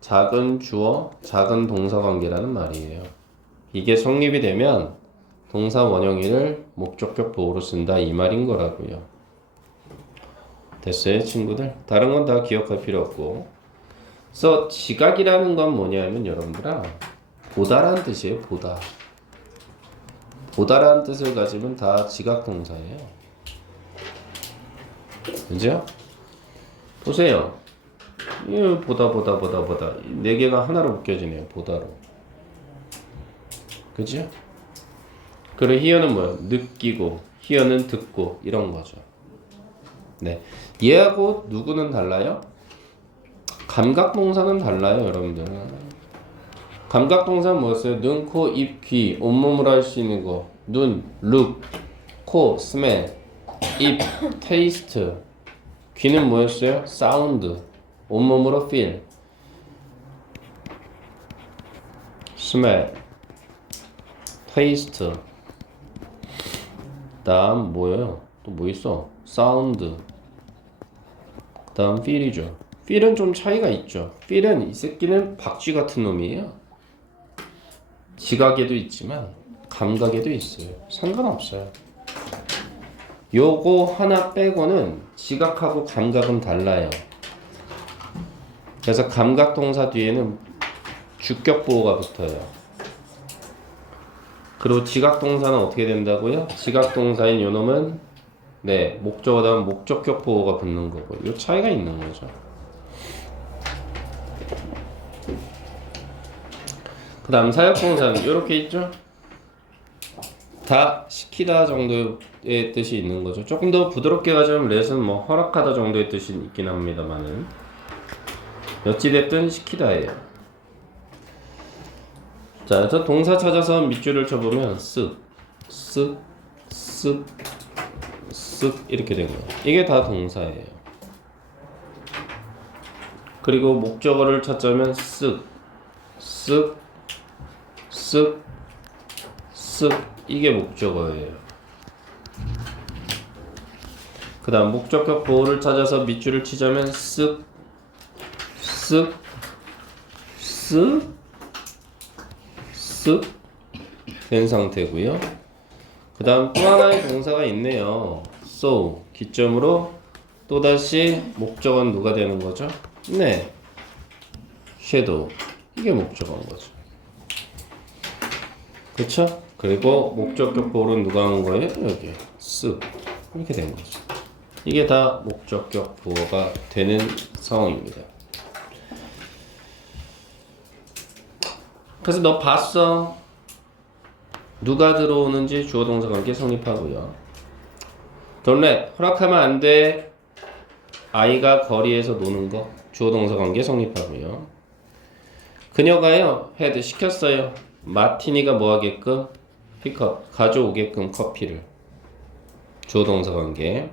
작은 주어, 작은 동사 관계라는 말이에요. 이게 성립이 되면 동사 원형의를 목적격 보호로 쓴다 이 말인 거라고요. 됐어요, 친구들? 다른 건 다 기억할 필요 없고. 그래서 지각이라는 건 뭐냐면 여러분들아, 보다라는 뜻이에요. 보다. 보다라는 뜻을 가지면 다 지각 동사예요. 그죠? 보세요. 보다 네 개가 하나로 묶여지네요. 보다로. 그죠? 그리고 히어는 뭐예요? 느끼고, 히어는 듣고 이런 거죠. 네, 얘하고 누구는 달라요? 감각동사는 달라요, 여러분들. 감각동사는 뭐였어요? 눈, 코, 입, 귀, 온몸으로 할 수 있는 거. 눈, look, 코, smell, 입, taste. 귀는 뭐였어요? sound, 온몸으로 feel, smell, taste. 다음 뭐예요? 또 뭐 있어? sound. 다음 feel이죠. feel은 좀 차이가 있죠. feel은 이 새끼는 박쥐 같은 놈이에요. 지각에도 있지만 감각에도 있어요. 상관없어요. 요거 하나 빼고는 지각하고 감각은 달라요. 그래서 감각 동사 뒤에는 주격 보호가 붙어요. 그리고 지각 동사는 어떻게 된다고요? 지각 동사인 요놈은 네, 목적어 다음 목적격 보호가 붙는 거고. 요 차이가 있는 거죠. 그 다음 사역동사는 이렇게 있죠. 다 시키다 정도의 뜻이 있는 거죠. 조금 더 부드럽게 가자면 let은 뭐 허락하다 정도의 뜻이 있긴 합니다만은 어찌됐든 시키다예요. 자, 그래서 동사 찾아서 밑줄을 쳐보면 쓱 이렇게 된 거예요. 이게 다 동사예요. 그리고 목적어를 찾자면 쓱 이게 목적어예요. 그 다음 목적격 보호를 찾아서 밑줄을 치자면 쓱 된 상태고요. 그 다음 또 하나의 동사가 있네요. so 기점으로 또다시 목적어는 누가 되는 거죠? 네, shadow. 이게 목적어인 거죠. 그쵸? 그리고 목적격 보호는 누가 한 거예요? 여기 쓱 이렇게 된 거죠. 이게 다 목적격 보호가 되는 상황입니다. 그래서 너 봤어? 누가 들어오는지 주어 동사 관계 성립하고요. Don't let, 허락하면 안 돼. 아이가 거리에서 노는 거 주어 동사 관계 성립하고요. 그녀가요 had 시켰어요. 마티니가 뭐 하게끔? 픽업 가져오게끔 커피를 주어 동사 관계.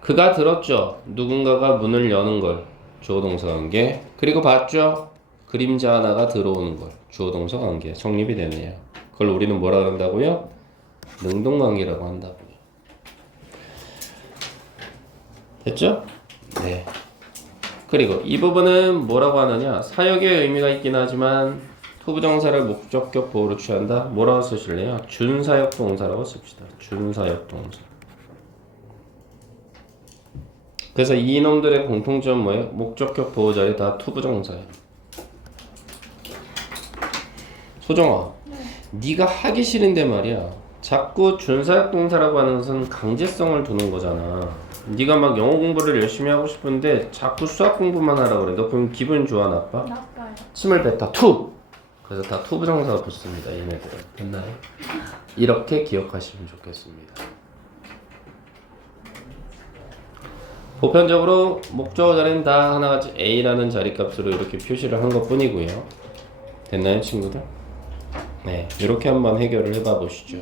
그가 들었죠. 누군가가 문을 여는 걸 주어 동사 관계. 그리고 봤죠. 그림자 하나가 들어오는 걸 주어 동사 관계 성립이 되네요. 그걸 우리는 뭐라 그런다고요? 능동관계라고 한다고요. 됐죠? 네. 그리고 이 부분은 뭐라고 하느냐? 사역의 의미가 있긴 하지만 투부정사를 목적격 보호로 취한다. 뭐라고 쓰실래요? 준사역 동사라고 씁시다. 준사역 동사. 그래서 이놈들의 공통점은 뭐예요? 목적격 보호 자리 다 투부정사예요. 소정아, 네가 하기 싫은데 말이야. 자꾸 준사역 동사라고 하는 것은 강제성을 두는 거잖아. 네가 막 영어 공부를 열심히 하고 싶은데 자꾸 수학 공부만 하라고 그래. 너 그럼 기분 좋아, 나빠? 나빠요. 침을 뱉다 투. 그래서 다 투부정사가 붙습니다. 얘네들은. 됐나요? 이렇게 기억하시면 좋겠습니다. 보편적으로 목적어 자리는 다 하나같이 A라는 자리값으로 이렇게 표시를 한 것뿐이고요. 됐나요, 친구들? 네, 이렇게 한번 해결을 해봐 보시죠.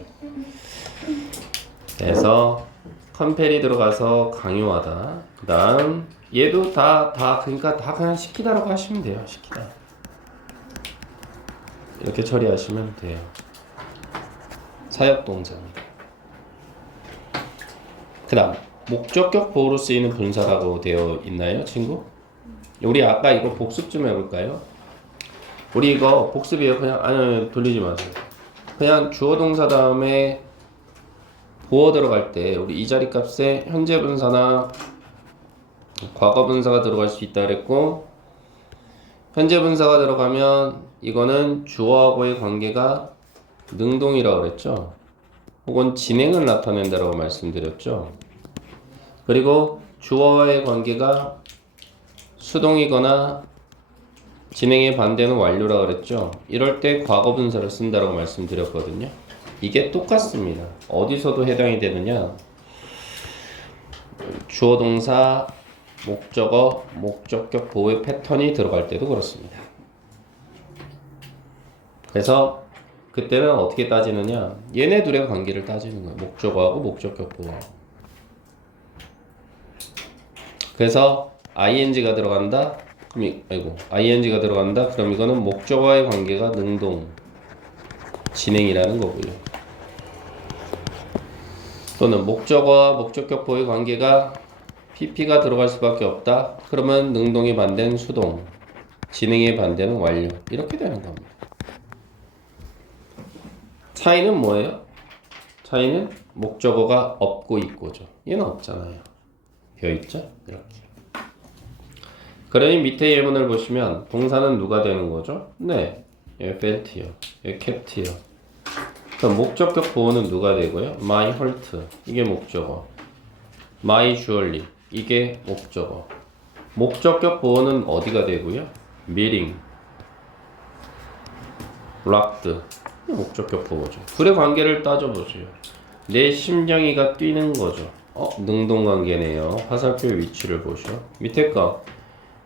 그래서 컴펠이 들어가서 강요하다. 그 다음 얘도 그러니까 다 그냥 시키다라고 하시면 돼요. 시키다. 이렇게 처리하시면 돼요. 사역동사입니다. 그 다음 목적격 보호로 쓰이는 분사라고 되어 있나요, 친구? 우리 아까 이거 복습 좀 해볼까요? 우리 이거 복습이에요. 그냥 아니 돌리지 마세요. 그냥 주어 동사 다음에 보어 들어갈 때 우리 이 자리 값에 현재 분사나 과거 분사가 들어갈 수 있다 그랬고, 현재 분사가 들어가면 이거는 주어하고의 관계가 능동이라고 그랬죠. 혹은 진행을 나타낸다라고 말씀드렸죠. 그리고 주어와의 관계가 수동이거나 진행의 반대는 완료라고 그랬죠. 이럴 때 과거 분사를 쓴다라고 말씀드렸거든요. 이게 똑같습니다. 어디서도 해당이 되느냐? 주어 동사, 목적어, 목적격 보호의 패턴이 들어갈 때도 그렇습니다. 그래서 그때는 어떻게 따지느냐? 얘네 둘의 관계를 따지는 거예요. 목적어하고 목적격 보호. 그래서 ing가 들어간다. 그럼 ing가 들어간다. 그럼 이거는 목적어와의 관계가 능동, 진행이라는 거고요. 또는 목적어와 목적격 보호의 관계가 pp가 들어갈 수밖에 없다. 그러면 능동의 반대는 수동, 진행의 반대는 완료. 이렇게 되는 겁니다. 차이는 뭐예요? 차이는 목적어가 없고 있고죠. 얘는 없잖아요. 비어있죠? 이렇게. 그러니 밑에 예문을 보시면 동사는 누가 되는 거죠? 네, 여기 벨트요, 여기 캡트요. 그럼 목적격 보호는 누가 되고요? My heart, 이게 목적어. My jewelry, 이게 목적어. 목적격 보호는 어디가 되고요? Meeting, locked, 목적격 보호죠. 둘의 관계를 따져보죠. 내 심장이가 뛰는 거죠. 능동관계네요. 화살표의 위치를 보죠. 밑에 거,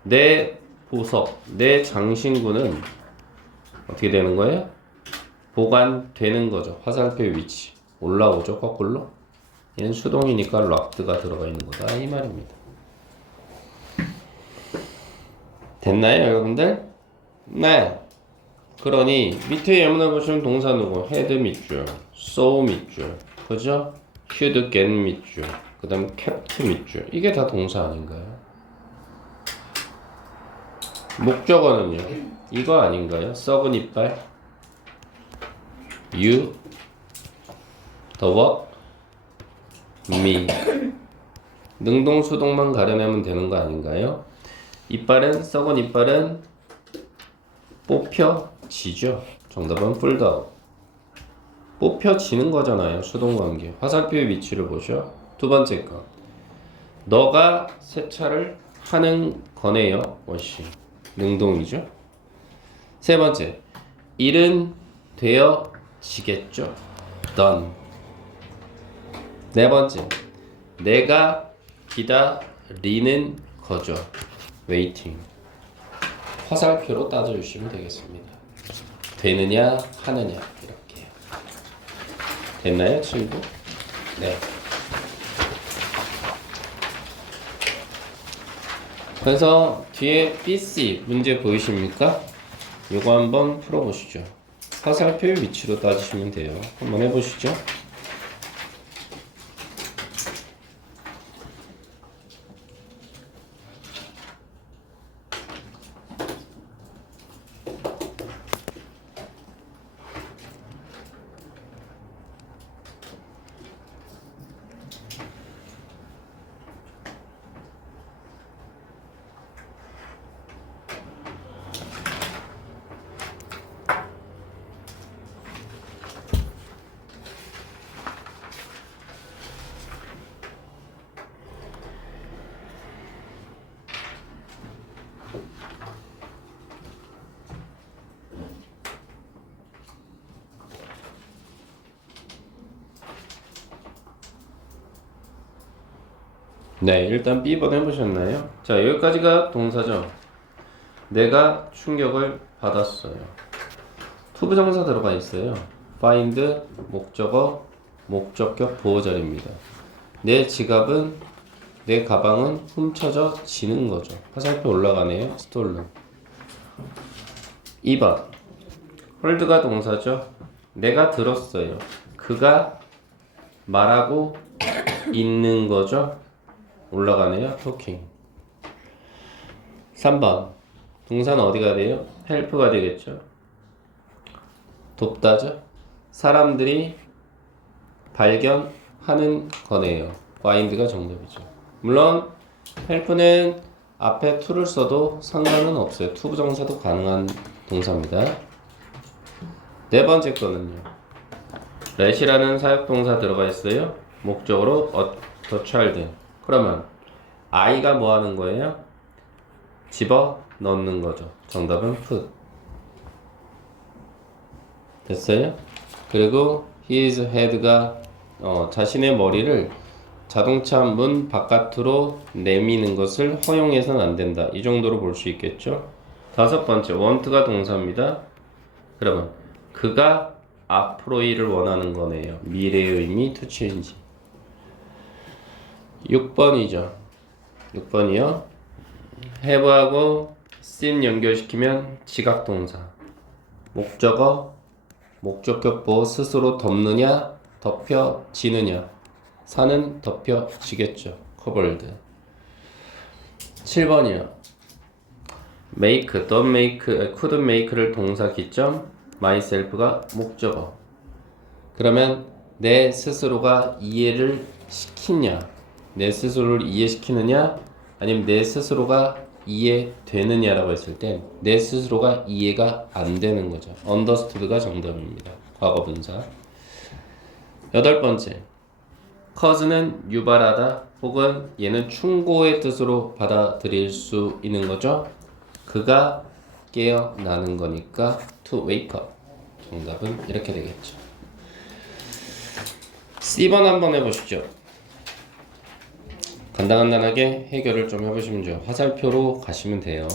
내 보석, 내 장신구는 어떻게 되는 거예요? 보관되는 거죠. 화살표의 위치 올라오죠. 거꾸로. 얘는 수동이니까 락드가 들어가 있는 거다 이 말입니다. 됐나요, 여러분들? 네. 그러니 밑에 예문을 보시면 동사 누구? had 밑줄, saw 밑줄, 그죠? should get 밑줄, 그 다음 kept 밑줄. 이게 다 동사 아닌가요? 목적어는요? 이거 아닌가요? 썩은 이빨, you, the what, me. 능동 수동만 가려내면 되는 거 아닌가요? 이빨은, 썩은 이빨은 뽑혀지죠. 정답은 풀다운. 뽑혀지는 거잖아요. 수동관계. 화살표의 위치를 보죠. 두 번째 거, 너가 세차를 하는 거네요. 워시, 능동이죠. 세 번째, 일은 되어지겠죠. done. 네 번째, 내가 기다리는 거죠. waiting. 화살표로 따져주시면 되겠습니다. 되느냐 하느냐 이렇게. 됐나요, 친구? 네. 그래서 뒤에 BC 문제 보이십니까? 요거 한번 풀어보시죠. 화살표의 위치로 따지시면 돼요. 한번 해보시죠. 네, 일단 B번 해보셨나요? 자, 여기까지가 동사죠. 내가 충격을 받았어요. 투부정사 들어가 있어요. find 목적어, 목적격 보호자리입니다. 내 지갑은, 내 가방은 훔쳐져 지는 거죠. 화살표 올라가네요. 스톨른. 2번 홀드가 동사죠. 내가 들었어요. 그가 말하고 있는 거죠. 올라가네요. 토킹. 3번 동사는 어디가 돼요? 헬프가 되겠죠. 돕다죠. 사람들이 발견하는 거네요. find가 정답이죠. 물론 헬프는 앞에 to를 써도 상관은 없어요. to 부정사도 가능한 동사입니다. 네 번째 거는요. let이라는 사역동사 들어가 있어요. 목적으로 the child. 그러면 아이가 뭐 하는 거예요? 집어 넣는 거죠. 정답은 put. 됐어요? 그리고 his head가 자신의 머리를 자동차 문 바깥으로 내미는 것을 허용해서는 안 된다. 이 정도로 볼 수 있겠죠? 다섯 번째, want가 동사입니다. 그러면 그가 앞으로의 일을 원하는 거네요. 미래의 의미 to change. 6번이죠. 6번이요. have하고 seen 연결시키면 지각동사. 목적어, 목적격 보호 스스로 덮느냐, 덮여지느냐. 사는 덮여지겠죠. covered. 7번이요. make, don't make, couldn't make를 동사 기점, myself가 목적어. 그러면 내 스스로가 이해를 시키냐, 내 스스로를 이해시키느냐, 아니면 내 스스로가 이해되느냐라고 했을 땐 내 스스로가 이해가 안 되는 거죠. understood가 정답입니다. 과거분사. 여덟 번째, cause는 유발하다 혹은 얘는 충고의 뜻으로 받아들일 수 있는 거죠. 그가 깨어나는 거니까 to wake up. 정답은 이렇게 되겠죠. C번 한번 해보시죠. 간단하게 해결을 좀 해보시면 돼요. 화살표로 가시면 돼요.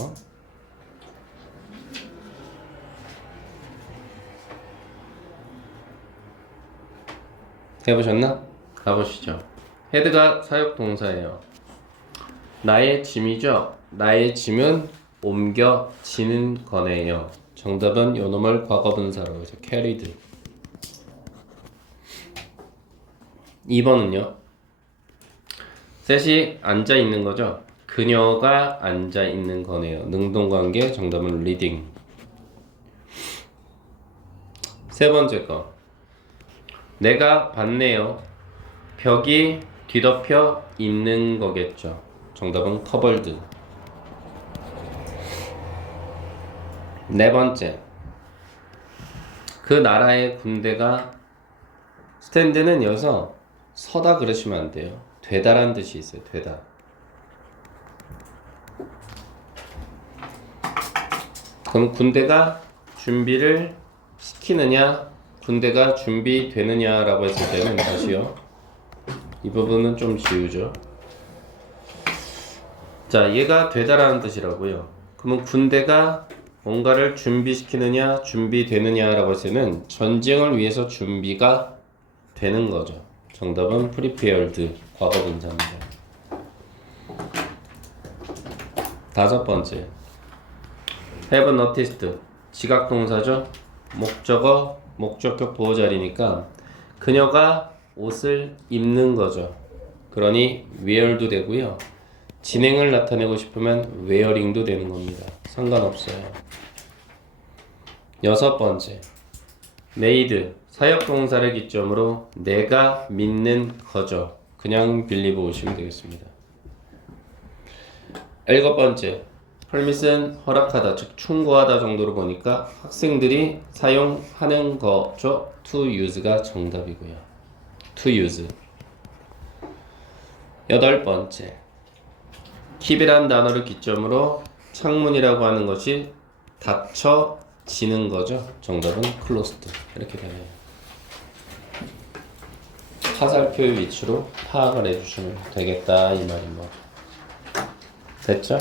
해보셨나? 가보시죠. 헤드가 사역동사예요. 나의 짐이죠. 나의 짐은 옮겨지는 거네요. 정답은 요놈을 과거분사라고 해서 carried. 2번은요. 셋이 앉아 있는 거죠. 그녀가 앉아 있는 거네요. 능동관계. 정답은 reading. 세 번째 거. 내가 봤네요. 벽이 뒤덮여 있는 거겠죠. 정답은 covered. 네 번째. 그 나라의 군대가 스탠드는 여기서 서다 그러시면 안 돼요. 되다라는 뜻이 있어요. 되다. 그럼 군대가 준비를 시키느냐, 군대가 준비되느냐라고 했을 때는 다시요. 이 부분은 좀 지우죠. 자, 얘가 되다라는 뜻이라고요. 그러면 군대가 뭔가를 준비시키느냐, 준비되느냐라고 했을 때는 전쟁을 위해서 준비가 되는 거죠. 정답은 prepared. 과거분사입니다. 다섯 번째. have noticed. 지각동사죠. 목적어, 목적격 보호자리니까 그녀가 옷을 입는 거죠. 그러니 wear도 되고요. 진행을 나타내고 싶으면 wearing도 되는 겁니다. 상관없어요. 여섯 번째. made. 사역동사를 기점으로 내가 믿는 거죠. 그냥 believe 오시면 되겠습니다. 일곱 번째. permit은 허락하다, 즉 충고하다 정도로 보니까 학생들이 사용하는 거죠. to use가 정답이고요. to use. 여덟 번째. keep이란 단어를 기점으로 창문이라고 하는 것이 닫혀지는 거죠. 정답은 closed. 이렇게 되네요. 화살표의 위치로 파악을 해주시면 되겠다 이 말인 거죠. 됐죠?